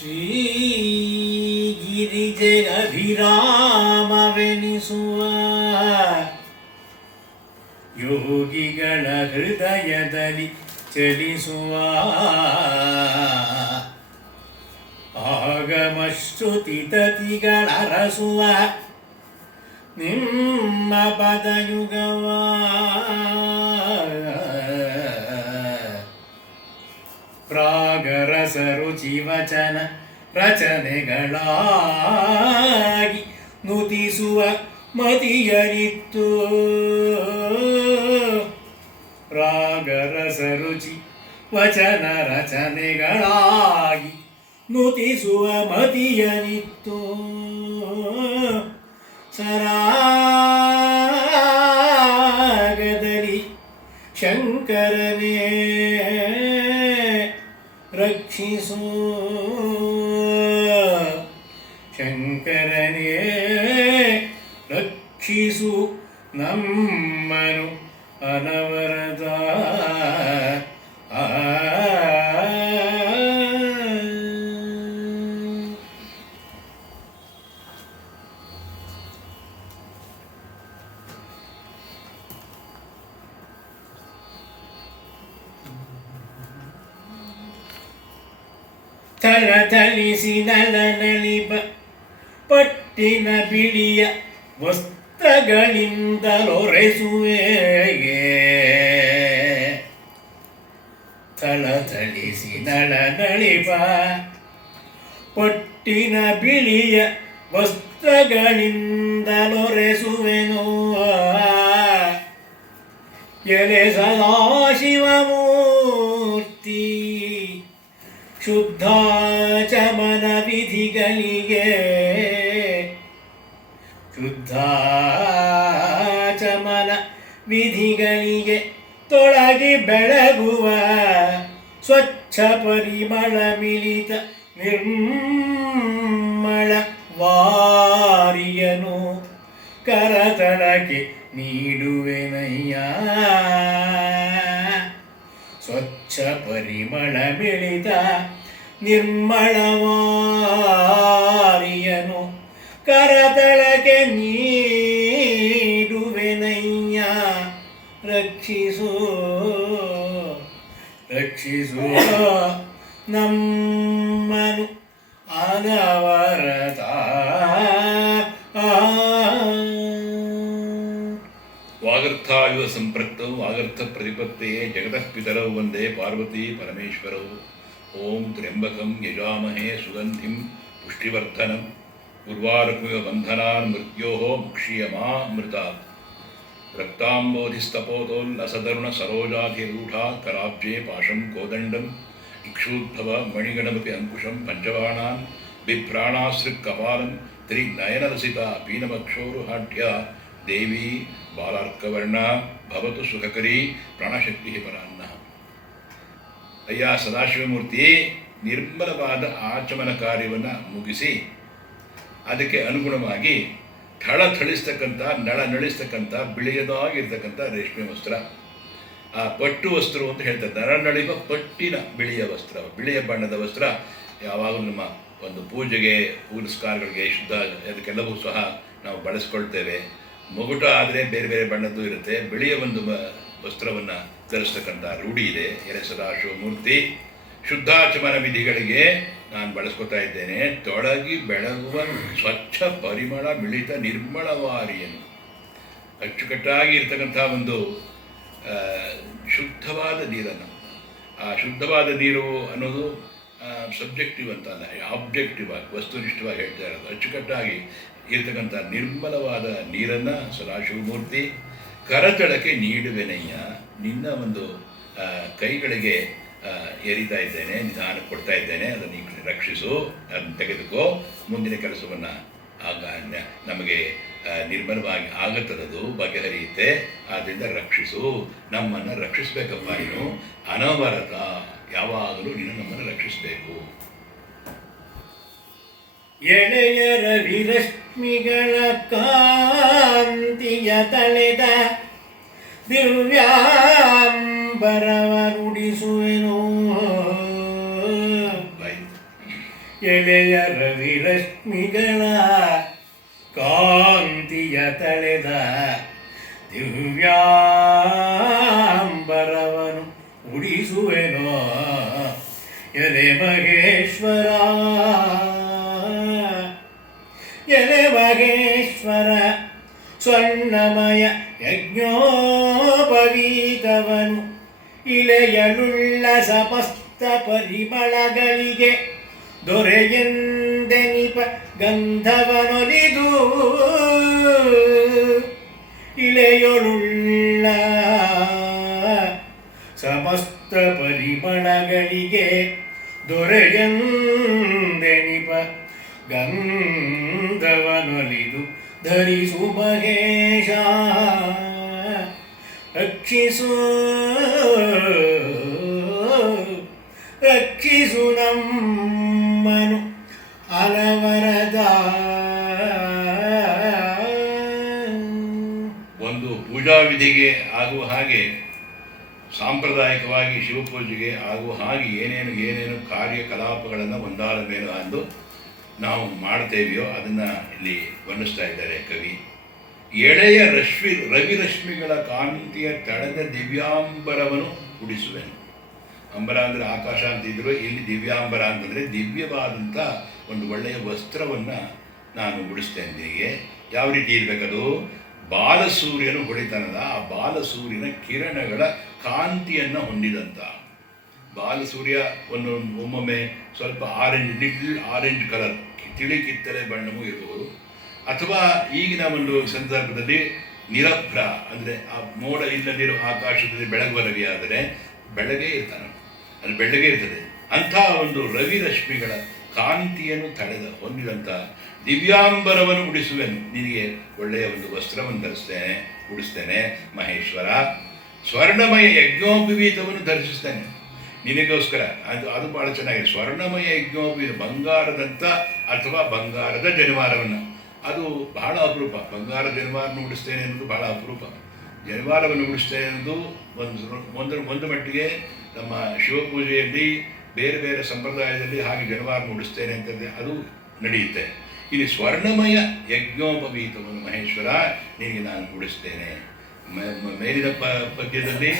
ಶ್ರೀಗಿರಿಜೆಗಭಿರಾಮವೆನಿಸುವ ಯೋಗಿಗಳ ಹೃದಯದಲ್ಲಿ ಚಲಿಸುವ ಆಗಮಶ್ರುತಿತತಿಗಳರಸುವ ನಿಮ್ಮ ಪದಯುಗವ ಪ್ರಾಗರಸ ರುಚಿ ವಚನ ರಚನೆಗಳಾಗಿ ನುತಿಸುವ ಮತಿಯರಿತ್ತು ರಾಗರಸ ರುಚಿ ವಚನ ರಚನೆಗಳಾಗಿ ನುತಿಸುವ ಮತಿಯರಿತ್ತು ಸರಾಗದಲ್ಲಿ ಶಂಕರನೇ ರಕ್ಷಿಸು ಶಂಕರನೇ ರಕ್ಷಿಸು ನಮ್ಮನು ಅನವರತ ಥಳಥಳಿಸಿ ನಳನಳಿಪ ಪಟ್ಟಿನ ಬಿಳಿಯ ವಸ್ತ್ರಗಳಿಂದಲೊರೆಸುವೆಗೆ ಥಳಥಳಿಸಿ ನಳನಳಿಪ ಪಟ್ಟಿನ ಬಿಳಿಯ ವಸ್ತ್ರಗಳಿಂದಲೊರೆಸುವೆನು ಎಲೆ ಸದಾಶಿವಮೂರ್ತಿ ಶುದ್ಧಾಚಮನ ವಿಧಿಗಳಿಗೆ ಶುದ್ಧಾಚಮನ ವಿಧಿಗಳಿಗೆ ತೊಳಗಿ ಬೆಳಗುವ ಸ್ವಚ್ಛ ಪರಿಮಳ ಮಿಲಿತ ನಿರ್ಮಳ ವಾರಿಯನು ಕರತಳಕ್ಕೆ ನೀಡುವೆನಯ್ಯ ಸ್ವಚ್ಛ ಪರಿಮಳ ಮಿಳಿತ ನಿರ್ಮಳವಾರಿಯನು ಕರತಳಕ್ಕೆ ನೀಡುವೆನಯ್ಯ ರಕ್ಷಿಸು ರಕ್ಷಿಸು ನಮ್ಮನು ಅನವರತ ವಾಗರ್ಥಾಯುವ ಸಂಪೃಕ್ತೌ ವಾಗರ್ಥ ಪ್ರತಿಪತ್ತೆಯೇ ಜಗತಃ ಪಿತರೌ ವಂದೇ ಪಾರ್ವತಿ ಪರಮೇಶ್ವರೌ. ಓಂ ತ್ರ್ಯಂಬಕಂ ಯಜಾಮಹೇ ಸುಗಂಧಿಂ ಪುಷ್ಟಿವರ್ಧನಂ ಉರ್ವಾರುಕಮಿವ ಬಂಧನಾನ್ ಮೃತ್ಯೋಃ ಮುಕ್ಷೀಯಮಾಮೃತಾತ್. ರಕ್ತಾಂಬೋಧಿಸ್ತಪೋತೋಲ್ಲಸತರುಣ ಸರೋಜಾಧಿರೂಢಾ ಕರಾಬ್ಜೆ ಪಾಶಂ ಕೋದಂಡಂ ಇಕ್ಷೂದ್ಭವ ಮಣಿಗಣಮಪಿ ಅಂಕುಶಂ ಪಂಚಬಾಣಾನ್ ಬಿಭ್ರಾಣಾಸೃಕ್ಕಪಾಲಂ ತ್ರಿನಯನರಸಿತಾ ಪೀನಮಕ್ಷೋರುಹಾಢ್ಯ ದೇವಿ ಬಾಲಾರ್ಕವರ್ಣ ಭವತು ಸುಖಕರಿ ಪ್ರಾಣಶಕ್ತಿ ಪರಾನ್ನ. ಅಯ್ಯ ಸದಾಶಿವಮೂರ್ತಿ, ನಿರ್ಮಲವಾದ ಆಚಮನ ಕಾರ್ಯವನ್ನು ಮುಗಿಸಿ ಅದಕ್ಕೆ ಅನುಗುಣವಾಗಿ ಥಳಿಸ್ತಕ್ಕಂಥ ನಳಿಸ್ತಕ್ಕಂಥ ಬಿಳಿಯದಾಗಿರ್ತಕ್ಕಂಥ ರೇಷ್ಮೆ ವಸ್ತ್ರ, ಆ ಪಟ್ಟು ವಸ್ತ್ರ ಅಂತ ಹೇಳ್ತಾರೆ. ನಳನಳಿವ ಪಟ್ಟಿನ ಬಿಳಿಯ ವಸ್ತ್ರ, ಬಿಳಿಯ ಬಣ್ಣದ ವಸ್ತ್ರ ಯಾವಾಗಲೂ ನಮ್ಮ ಒಂದು ಪೂಜೆಗೆ ಪುರಸ್ಕಾರಗಳಿಗೆ ಶುದ್ಧ ಅದಕ್ಕೆಲ್ಲವೂ ಸಹ ನಾವು ಬಳಸ್ಕೊಳ್ತೇವೆ. ಮುಗುಟ ಆದರೆ ಬೇರೆ ಬೇರೆ ಬಣ್ಣದ್ದು ಇರುತ್ತೆ. ಬಿಳಿಯ ಒಂದು ವಸ್ತ್ರವನ್ನು ಧರಿಸ್ತಕ್ಕಂಥ ರೂಢಿ ಇದೆ. ಎಲೆ ಸದಾಶಿವಮೂರ್ತಿ, ಶುದ್ಧಾಚಮನ ವಿಧಿಗಳಿಗೆ ನಾನು ಬಳಸ್ಕೊತಾ ಇದ್ದೇನೆ. ತೊಳಗಿ ಬೆಳಗುವ ಸ್ವಚ್ಛ ಪರಿಮಳ ಮಿಳಿತ ನಿರ್ಮಳವಾರಿಯನ್ನು, ಅಚ್ಚುಕಟ್ಟಾಗಿ ಇರ್ತಕ್ಕಂಥ ಒಂದು ಶುದ್ಧವಾದ ನೀರನ್ನು, ಆ ಶುದ್ಧವಾದ ನೀರು ಅನ್ನೋದು ಸಬ್ಜೆಕ್ಟಿವ್ ಅಂತಲ್ಲ, ಆಬ್ಜೆಕ್ಟಿವ್ ಆಗಿ ವಸ್ತುನಿಷ್ಠವಾಗಿ ಹೇಳ್ತಾ ಇರೋದು. ಅಚ್ಚುಕಟ್ಟಾಗಿ ಇರ್ತಕ್ಕಂಥ ನಿರ್ಮಲವಾದ ನೀರನ್ನು ಸದಾಶಿವಮೂರ್ತಿ ಕರತಳಕ್ಕೆ ನೀಡುವೆನಯ್ಯ, ನಿನ್ನ ಒಂದು ಕೈಗಳಿಗೆ ಎರಿತಾ ಇದ್ದೇನೆ, ನಿಧಾನ ಕೊಡ್ತಾ ಇದ್ದೇನೆ. ಅದನ್ನು ಈ ರಕ್ಷಿಸು, ಅದನ್ನು ತೆಗೆದುಕೋ, ಮುಂದಿನ ಕೆಲಸವನ್ನು ಆಗ ನಮಗೆ ನಿರ್ಮಲವಾಗಿ ಆಗುತ್ತದದು, ಬಗೆಹರಿಯುತ್ತೆ. ಆದ್ದರಿಂದ ರಕ್ಷಿಸು, ನಮ್ಮನ್ನು ರಕ್ಷಿಸಬೇಕಪ್ಪ. ನೀನು ಅನವರತ, ಯಾವಾಗಲೂ ನೀನು ನಮ್ಮನ್ನು ರಕ್ಷಿಸಬೇಕು. ಎಳೆಯರ ವಿರಶ್ಮಿಗಳ ಕಾಂತಿಯ ತಳೆದ ದಿವ್ಯಾಂಬರವ ನುಡಿಸುವೆನು. ಎಳೆಯ ರವಿರಶ್ಮಿಗಳ ಕಾಂತಿಯ ತಳೆದ ದಿವ್ಯಾಂಬರವನು ಉಡಿಸುವೆನೋ ಎಲೆ ಮಹೇಶ್ವರ ಎಲೆ ಮಹೇಶ್ವರ ಸ್ವರ್ಣಮಯ ಯಜ್ಞೋಪವೀತವನು ಇಳೆಯಳುಳ್ಳ ಸಮಸ್ತ ಪರಿಮಳಗಳಿಗೆ ದೊರೆಯೆಂದೆನಿಪ ಗಂಧವನೊಲಿದು ಇಳೆಯೊಳುಳ್ಳ ಸಮಸ್ತ ಪರಿಮಳಗಳಿಗೆ ದೊರೆಯೆಂದೆನಿಪ ಗಂಧವನೊಲಿದು ಧರಿಸು ಮಹೇಶ ರಕ್ಷಿಸು ರಕ್ಷಿಸು ನಮ್ಮನು ಅನವರದ. ಒಂದು ಪೂಜಾ ವಿಧಿಗೆ ಆಗುವ ಹಾಗೆ ಸಾಂಪ್ರದಾಯಿಕವಾಗಿ ಶಿವಪೂಜೆಗೆ ಆಗುವ ಹಾಗೆ ಏನೇನು ಕಾರ್ಯಕಲಾಪಗಳನ್ನು ಒಂದಾದ ಮೇಲೆ ಅಂದು ನಾವು ಮಾಡ್ತೇವೆಯೋ ಅದನ್ನು ಇಲ್ಲಿ ವರ್ಣಿಸ್ತಾ ಇದ್ದಾರೆ ಕವಿ. ಎಳೆಯ ರವಿರಶ್ಮಿಗಳ ಕಾಂತಿಯ ತಳೆದ ದಿವ್ಯಾಂಬರವನ್ನು ಉಡಿಸುವೆನು. ಅಂಬರ ಅಂದರೆ ಆಕಾಶ ಅಂತಿದ್ರು, ಇಲ್ಲಿ ದಿವ್ಯಾಂಬರ ಅಂತಂದರೆ ದಿವ್ಯವಾದಂಥ ಒಂದು ಒಳ್ಳೆಯ ವಸ್ತ್ರವನ್ನು ನಾನು ಉಡಿಸ್ತೇನೆ ನಿನಗೆ. ಯಾವ ರೀತಿ ಇರಬೇಕದು? ಬಾಲಸೂರ್ಯನು ಹೊಡಿತಾನಲ್ಲ, ಆ ಬಾಲಸೂರ್ಯನ ಕಿರಣಗಳ ಕಾಂತಿಯನ್ನು ಹೊಂದಿದಂಥ ಬಾಲಸೂರ್ಯ ಒಮ್ಮೊಮ್ಮೆ ಸ್ವಲ್ಪ ಲಿಟಲ್ ಆರೆಂಜ್ ಕಲರ್, ತಿಳಿ ಕಿತ್ತಳೆ ಬಣ್ಣವೂ ಇರಬಹುದು. ಅಥವಾ ಈಗಿನ ಒಂದು ಸಂದರ್ಭದಲ್ಲಿ ನಿರಭ್ರ ಅಂದರೆ ಆ ಮೋಡ ಇಲ್ಲದಿರೋ ಆಕಾಶದಲ್ಲಿ ಬೆಳಗುವ ರವಿ ಆದರೆ ಬೆಳಗ್ಗೆ ಇರ್ತಾನೆ, ಅದು ಬೆಳಗ್ಗೆ ಇರ್ತದೆ. ಅಂಥ ಒಂದು ರವಿರಶ್ಮಿಗಳ ಕಾಂತಿಯನ್ನು ಹೊಂದಿದಂಥ ದಿವ್ಯಾಂಬರವನ್ನು ಉಡಿಸುವೆನು. ನಿನಗೆ ಒಳ್ಳೆಯ ಒಂದು ವಸ್ತ್ರವನ್ನು ಉಡಿಸ್ತೇನೆ ಮಹೇಶ್ವರ. ಸ್ವರ್ಣಮಯ ಯಜ್ಞೋಪವೀತವನ್ನು ಧರಿಸಿಸ್ತೇನೆ ನಿನಗೋಸ್ಕರ. ಅದು ಭಾಳ ಚೆನ್ನಾಗಿದೆ. ಸ್ವರ್ಣಮಯ ಯಜ್ಞೋಪವೀತ, ಬಂಗಾರದಂಥ ಅಥವಾ ಬಂಗಾರದ ಜನಿವಾರವನ್ನು, ಅದು ಬಹಳ ಅಪರೂಪ. ಬಂಗಾರ ಜನಿವಾರವನ್ನು ಉಡಿಸ್ತೇನೆ ಅನ್ನೋದು ಬಹಳ ಅಪರೂಪ. ಜನಿವಾರವನ್ನು ಉಡಿಸ್ತೇನೆ ಅನ್ನೋದು ಒಂದು ಮಟ್ಟಿಗೆ ನಮ್ಮ ಶಿವಪೂಜೆಯಲ್ಲಿ ಬೇರೆ ಬೇರೆ ಸಂಪ್ರದಾಯದಲ್ಲಿ ಹಾಗೆ ಜನಿವಾರವನ್ನು ಉಡಿಸ್ತೇನೆ ಅಂತಂದರೆ ಅದು ನಡೆಯುತ್ತೆ. ಇಲ್ಲಿ ಸ್ವರ್ಣಮಯ ಯಜ್ಞೋಪವೀತವನ್ನು ಮಹೇಶ್ವರ ನಿನಗೆ ನಾನು ಉಡಿಸ್ತೇನೆ. ಮೇಲಿನ ಪದ್ಯದಲ್ಲಿ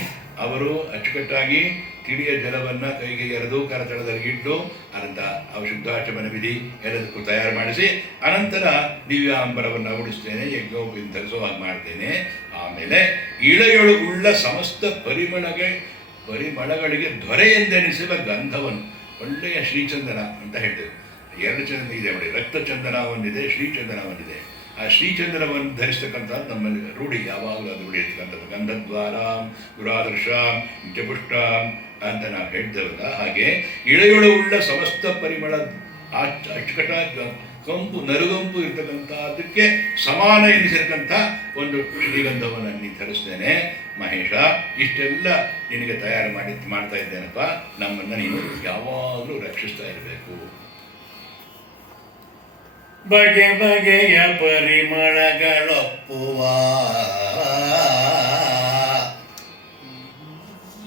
ಅವರು ಅಚ್ಚುಕಟ್ಟಾಗಿ ತಿಳಿಯ ಜಲವನ್ನು ಕೈಗೆ ಎರೆದು ಕರತಳದಲ್ಲಿ ಇಟ್ಟು ಅನಂತ ಶುದ್ಧಾಚಮನ ವಿಧಿ ಎಲ್ಲದಕ್ಕೂ ತಯಾರು ಮಾಡಿಸಿ ಅನಂತರ ದಿವ್ಯಾಂಬರವನ್ನು ಉಡಿಸ್ತೇನೆ, ಯಜ್ಞೋಪವೀತ ಧರಿಸೋ ಹಾಗೆ ಮಾಡ್ತೇನೆ. ಆಮೇಲೆ ಇಳೆಯೊಳು ಉಳ್ಳ ಸಮಸ್ತ ಪರಿಮಳಗಳಿಗೆ ದೊರೆ ಎಂದೆನಿಸುವ ಗಂಧವನ್ನು, ಒಳ್ಳೆಯ ಶ್ರೀಚಂದನ ಅಂತ ಹೇಳ್ತೇವೆ. ಎರಡು ಚಂದನ ಇದೆ ನೋಡಿ, ರಕ್ತಚಂದನ ಒಂದಿದೆ, ಶ್ರೀಚಂದನ ಒಂದಿದೆ. ಆ ಶ್ರೀಚಂದನವನ್ನು ಧರಿಸ್ತಕ್ಕಂಥದ್ದು ನಮ್ಮಲ್ಲಿ ರೂಢಿ, ಯಾವಾಗಲೂ ಅದು ರೂಢಿ ಇರ್ತಕ್ಕಂಥದ್ದು. ಗಂಧದ್ವಾರ ಗುರಾದರ್ಶ ನಿತ್ಯಪುಷ್ಟಾಂ ಅಂತ ನಾವು ಹೇಳ್ತೇವಲ್ಲ, ಹಾಗೆ ಇಳೆಯೊಳು ಉಳ್ಳ ಸಮಸ್ತ ಪರಿಮಳ ಅಚ್ಚುಕಟ್ಟಾಗಿ ಕಂಪು ನರುಗಂಪು ಇರ್ತಕ್ಕಂಥದ್ದಕ್ಕೆ ಸಮಾನ ಎನಿಸಿರ್ತಕ್ಕಂಥ ಒಂದು ಶ್ರೀಗಂಧವನ್ನು ನೀನು ಧರಿಸ್ತೇನೆ ಮಹೇಶ. ಇಷ್ಟೆಲ್ಲ ನಿನಗೆ ತಯಾರು ಮಾಡ್ತಾ ಇದ್ದೇನಪ್ಪ, ನಮ್ಮನ್ನು ನೀನು ಯಾವಾಗಲೂ ರಕ್ಷಿಸ್ತಾ ಇರಬೇಕು. ಬಗೆ ಬಗೆಯ ಪರಿಮಳಗಳೊಪ್ಪುವ,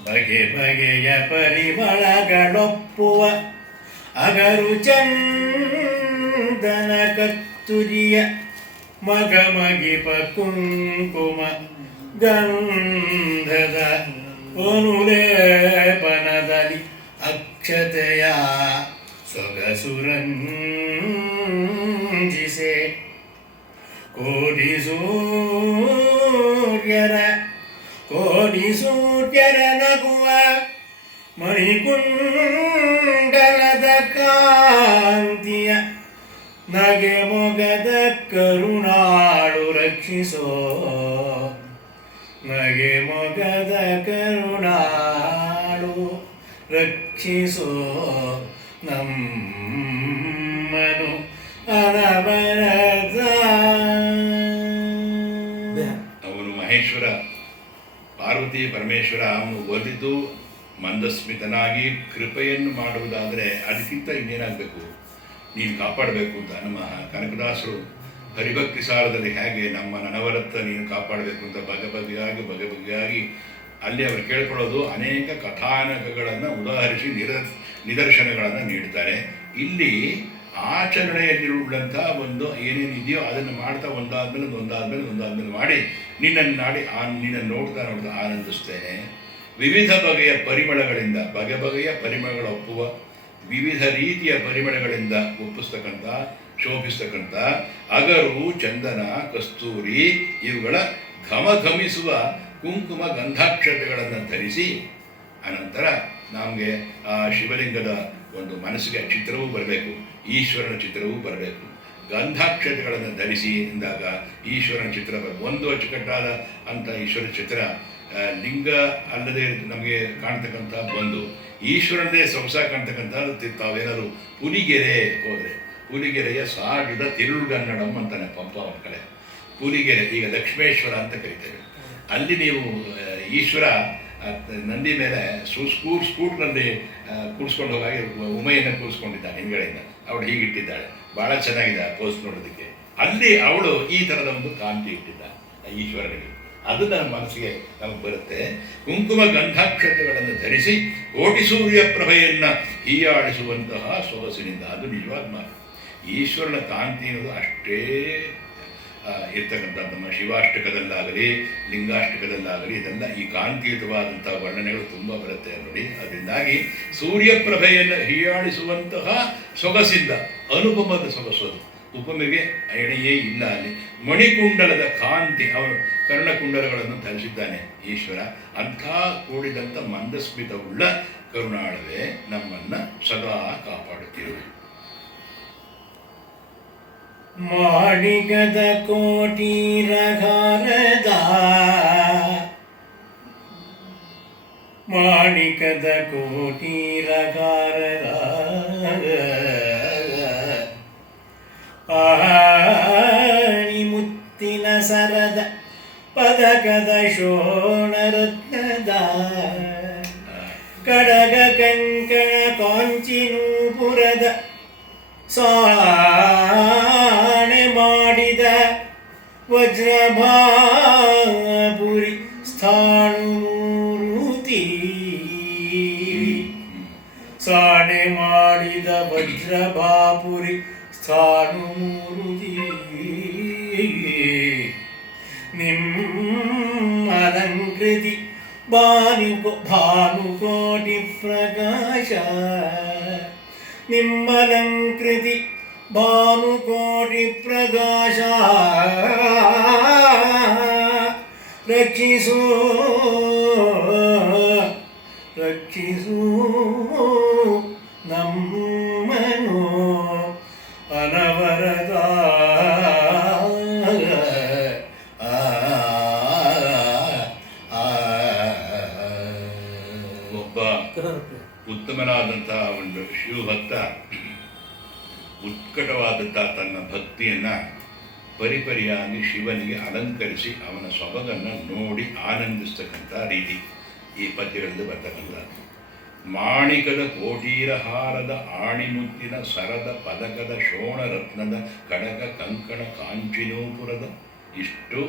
ಬಗೆ ಬಗೆಯ ಪರಿಮಳಗಳೊಪ್ಪುವ ಅಗರು ಚಂದನ ಕತ್ತುರಿಯ ಮಗಮಗಿಪ ಕುಂಕುಮ ಗಂಧದ ಅನುಲೇಪನದಲ್ಲಿ ಅಕ್ಷತೆಯ ಸೊಗಸುರಂಜಿಸೆ ಕೋಟಿ ಸೂರ್ಯರ ನಗುವ ಮಣಿಕುಂಡಲದ ಕಾಂತಿಯ ನಗೆ ಮೊಗದ ಕರುಣಾಳು ರಕ್ಷಿಸೋ, ನಗೆ ಮೊಗದ ಕರುಣಾಳು ರಕ್ಷಿಸೋ ನಮ್ಮನು ಅನವರದ. ಅವನು ಮಹೇಶ್ವರ, ಪಾರ್ವತಿ ಪರಮೇಶ್ವರ ಅವನು ಒಲಿದು ಮಂದಸ್ಮಿತನಾಗಿ ಕೃಪೆಯನ್ನು ಮಾಡುವುದಾದರೆ ಅದಕ್ಕಿಂತ ಇನ್ನೇನಾಗಬೇಕು, ನೀನು ಕಾಪಾಡಬೇಕು ಅಂತ. ನಮ್ಮ ಕನಕದಾಸರು ಹರಿಭಕ್ತಿ ಸಾರದಲ್ಲಿ ಹೇಗೆ ನಮ್ಮ ನನವರತ್ತ ನೀನು ಕಾಪಾಡಬೇಕು ಅಂತ ಬಗೆಬಗೆಯಾಗಿ ಅಲ್ಲಿ ಅವರು ಕೇಳ್ಕೊಳ್ಳೋದು, ಅನೇಕ ಕಥಾನಕಗಳನ್ನು ಉದಾಹರಿಸಿ ನಿದರ್ಶನಗಳನ್ನು ನೀಡ್ತಾರೆ. ಇಲ್ಲಿ ಆಚರಣೆಯಲ್ಲಿರುವಂಥ ಒಂದು ಏನೇನಿದೆಯೋ ಅದನ್ನು ಮಾಡ್ತಾ ಒಂದಾದ್ಮೇಲೆ ಮಾಡಿ ನಿನ್ನನ್ನು ನೋಡ್ತಾ ಆನಂದಿಸ್ತೇನೆ. ವಿವಿಧ ಬಗೆಯ ಪರಿಮಳಗಳಿಂದ ಬಗೆಯ ಪರಿಮಳಗಳ ಒಪ್ಪುವ ವಿವಿಧ ರೀತಿಯ ಪರಿಮಳಗಳಿಂದ ಒಪ್ಪಿಸ್ತಕ್ಕಂಥ ಶೋಭಿಸ್ತಕ್ಕಂಥ ಅಗರು, ಚಂದನ, ಕಸ್ತೂರಿ ಇವುಗಳ ಘಮಘಮಿಸುವ ಕುಂಕುಮ ಗಂಧಾಕ್ಷತೆಗಳನ್ನು ಧರಿಸಿ ಅನಂತರ ನಮಗೆ ಆ ಶಿವಲಿಂಗದ ಒಂದು ಮನಸ್ಸಿಗೆ ಚಿತ್ರವೂ ಬರಬೇಕು, ಈಶ್ವರನ ಚಿತ್ರವೂ ಬರಬೇಕು. ಗಂಧಾಕ್ಷತೆಗಳನ್ನು ಧರಿಸಿ ಎಂದಾಗ ಈಶ್ವರನ ಚಿತ್ರ ಬರಬೇಕು. ಒಂದು ಅಚ್ಚುಕಟ್ಟಾದ ಅಂಥ ಈಶ್ವರ ಚಿತ್ರ ಲಿಂಗ ಅಲ್ಲದೆ ನಮಗೆ ಕಾಣ್ತಕ್ಕಂಥ ಒಂದು ಈಶ್ವರನದೇ ಸೊಗಸಾಗಿ ಕಾಣ್ತಕ್ಕಂಥದ್ದು. ತಾವೇನಾದ್ರು ಪುಲಿಗೆರೆ ಹೋದರೆ ಪುಲಿಗೆರೆಯ ಸಾಗಿದ ತಿರುಳುಗನ್ನಡಂ ಅಂತಾನೆ ಪಂಪ ಅವನ ಕಡೆ. ಪುಲಿಗೆರೆ ಈಗ ಲಕ್ಷ್ಮೇಶ್ವರ ಅಂತ ಕರಿತೇವೆ. ಅಲ್ಲಿ ನೀವು ಈಶ್ವರ ನಂದಿ ಮೇಲೆ ಸ್ಕೂಟ್ನಲ್ಲಿ ಕೂರಿಸ್ಕೊಂಡು ಹೋಗಾಗಿ ಉಮೆಯನ್ನು ಕೂರಿಸ್ಕೊಂಡಿದ್ದಾನೆ ಹಿಂದ್ಗಡೆಯಿಂದ. ಅವಳು ಹೀಗಿಟ್ಟಿದ್ದಾಳೆ, ಭಾಳ ಚೆನ್ನಾಗಿದೆ ಆ ಪೋಸ್ಟ್ ನೋಡೋದಕ್ಕೆ. ಅಲ್ಲಿ ಅವಳು ಈ ಥರದ ಒಂದು ಕಾಂತಿ ಇಟ್ಟಿದ್ದಾಳೆ ಈಶ್ವರನಿಗೆ. ಅದು ನನ್ನ ಮನಸ್ಸಿಗೆ ನಮಗೆ ಬರುತ್ತೆ. ಕುಂಕುಮ ಗಂಧಾಕ್ಷತೆಗಳನ್ನು ಧರಿಸಿ ಕೋಟಿ ಸೂರ್ಯ ಪ್ರಭೆಯನ್ನು ಹೀಯಾಡಿಸುವಂತಹ ಸೊಗಸಿನಿಂದ. ಅದು ನಿಜವಾದ ಮಾತು. ಈಶ್ವರನ ಕಾಂತಿ ಅನ್ನೋದು ಅಷ್ಟೇ ಇರ್ತಕ್ಕಂಥ ನಮ್ಮ ಶಿವಾಷ್ಟಕದಲ್ಲಾಗಲಿ ಲಿಂಗಾಷ್ಟಕದಲ್ಲಾಗಲಿ ಇದೆಲ್ಲ ಈ ಕಾಂತಿಯುತವಾದಂಥ ವರ್ಣನೆಗಳು ತುಂಬ ಬರುತ್ತೆ ನೋಡಿ. ಅದರಿಂದಾಗಿ ಸೂರ್ಯಪ್ರಭೆಯನ್ನು ಹೀಯಾಡಿಸುವಂತಹ ಸೊಗಸಿಂದ ಅನುಪಮದ ಸೊಗಸೋದು. ಉಪಮೆಗೆ ಎಣೆಯೇ ಇಲ್ಲ ಅಲ್ಲಿ. ಮಣಿಕುಂಡಲದ ಕಾಂತಿ, ಅವನು ಕರ್ಣಕುಂಡಲಗಳನ್ನು ಧರಿಸಿದ್ದಾನೆ ಈಶ್ವರ. ಅಂಥ ಕೂಡಿದಂಥ ಮಂದಸ್ಮಿತವುಳ್ಳ ಕರುಣಾಳವೇ ನಮ್ಮನ್ನು ಸದಾ ಕಾಪಾಡುತ್ತಿರುವೆ. ಮಾಣಿಕದ ಕೋಟೀರಗಾರದ ಮಾಣಿಕದ ಕೋಟೀರಗಾರದ ಆಣಿ ಮುತ್ತಿನ ಸರದ ಪದಕದ ಶೋಣರತ್ನದ ಕಡಗ ಕಂಕಣ ಕಾಂಚಿನೂಪುರದ ಸಾಣೆ ಮಾಡಿದ ವಜ್ರಭಾಪುರಿ ಸ್ಥಾಣುಮೂರುತಿ. ಸಾಣೆ ಮಾಡಿದ ವಜ್ರಭಾಪುರಿ ಸ್ಥಾಣುಮೂರುತಿ. ನಿಮ್ಮಲಂಕೃತಿ ಭಾನುಕೋಟಿ ಪ್ರಕಾಶ. ನಿಮ್ಮಲಂಕೃತಿ ಭಾನುಕೋಟಿ ಪ್ರಕಾಶ. ರಕ್ಷಿಸು ರಕ್ಷಿಸು ನಮ್ಮನು ಅನವರದ. ಒಬ್ಬ ಉತ್ತಮನಾದಂತಹ ಒಂದು ಶಿವಭಕ್ತ ಉತ್ಕಟವಾದಂಥ ತನ್ನ ಭಕ್ತಿಯನ್ನು ಪರಿಪರಿಯಾಗಿ ಶಿವನಿಗೆ ಅಲಂಕರಿಸಿ ಅವನ ಸೊಬಗನ್ನು ನೋಡಿ ಆನಂದಿಸ್ತಕ್ಕಂಥ ರೀತಿ ಈ ಪದ್ಯಗಳಲ್ಲಿ ಬರ್ತಕ್ಕಂಥದ್ದು. ಮಾಣಿಕದ ಕೋಟೀರಹಾರದ ಆಣಿಮುತ್ತಿನ ಸರದ ಪದಕದ ಶೋಣರತ್ನದ ಕಡಗ ಕಂಕಣ ಕಾಂಚಿನೂಪುರದ. ಇಷ್ಟು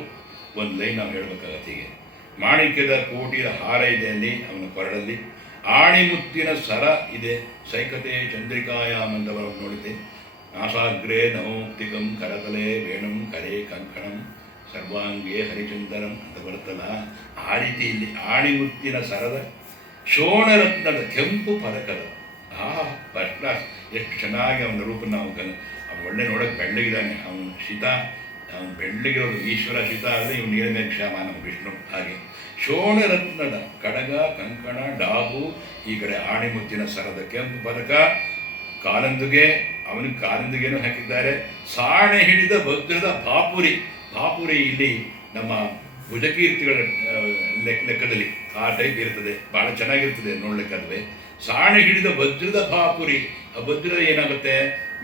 ಒಂದು ಲೈನ್ ನಾವು ಹೇಳಬೇಕಾಗತ್ತೆ. ಹೀಗೆ ಮಾಣಿಕ್ಯದ ಕೋಟಿಯ ಹಾರ ಇದೆ ಅಲ್ಲಿ ಅವನ ಕೊರಳಲ್ಲಿ. ಆಣಿಮುತ್ತಿನ ಸರ ಇದೆ. ಸೈಕತೆ ಚಂದ್ರಿಕಾಯಾಮ್ ಅಂತವರನ್ನು ನೋಡಿದೆ. ನಾಸಾಗ್ರೇ ನಮೋಕ್ತಿಕಂ ಕರತಲೆ ವೇಣಂ ಕರೆ ಕಂಕಣಂ ಸರ್ವಾಂಗೇ ಹರಿಚಂದನಂ ಅಂತ ಬರುತ್ತಲ್ಲ, ಆ ರೀತಿಯಲ್ಲಿ ಆಣಿಮುತ್ತಿನ ಸರದ ಶೋಣರತ್ನದ ಕೆಂಪು ಪದಕದ ಫಸ್ಟ್ ಕ್ಲಾಸ್. ಎಷ್ಟು ಚೆನ್ನಾಗಿ ಅವನ ರೂಪ ನಾವು ಒಳ್ಳೆ ನೋಡೋಕ್ಕೆ ಬೆಳ್ಳಗಿದ್ದಾನೆ ಅವನು. ಅವನು ಬೆಳ್ಳಗಿರೋದು ಈಶ್ವರ ಶಿತ ಆದರೆ ಇವನು ನೀರಿನ ಕ್ಷಾಮ ನಮ್ಮ ವಿಷ್ಣು. ಹಾಗೆ ಶೋಣರತ್ನದ ಕಡಗ ಕಂಕಣ ಡಾಬು, ಈ ಕಡೆ ಆಣಿಮುತ್ತಿನ ಸರದ ಕೆಂಪು ಪದಕ, ಕಾಲಂದುಗೆ, ಅವನಿಗೆ ಕಾಲಂದುಗೆನೂ ಹಾಕಿದ್ದಾರೆ. ಸಾಣೆ ಹಿಡಿದ ವಜ್ರದ ಭಾಪುರಿ. ಭಾಪುರಿ ಇಲ್ಲಿ ನಮ್ಮ ಭುಜಕೀರ್ತಿಗಳ ಲೆಕ್ಕದಲ್ಲಿ ಆ ಟೈಪ್ ಇರ್ತದೆ, ಭಾಳ ಚೆನ್ನಾಗಿರ್ತದೆ ನೋಡ್ಲಿಕ್ಕಲ್ವೇ. ಸಾಣೆ ಹಿಡಿದ ವಜ್ರದ ಭಾಪುರಿ. ಆ ವಜ್ರ ಏನಾಗುತ್ತೆ,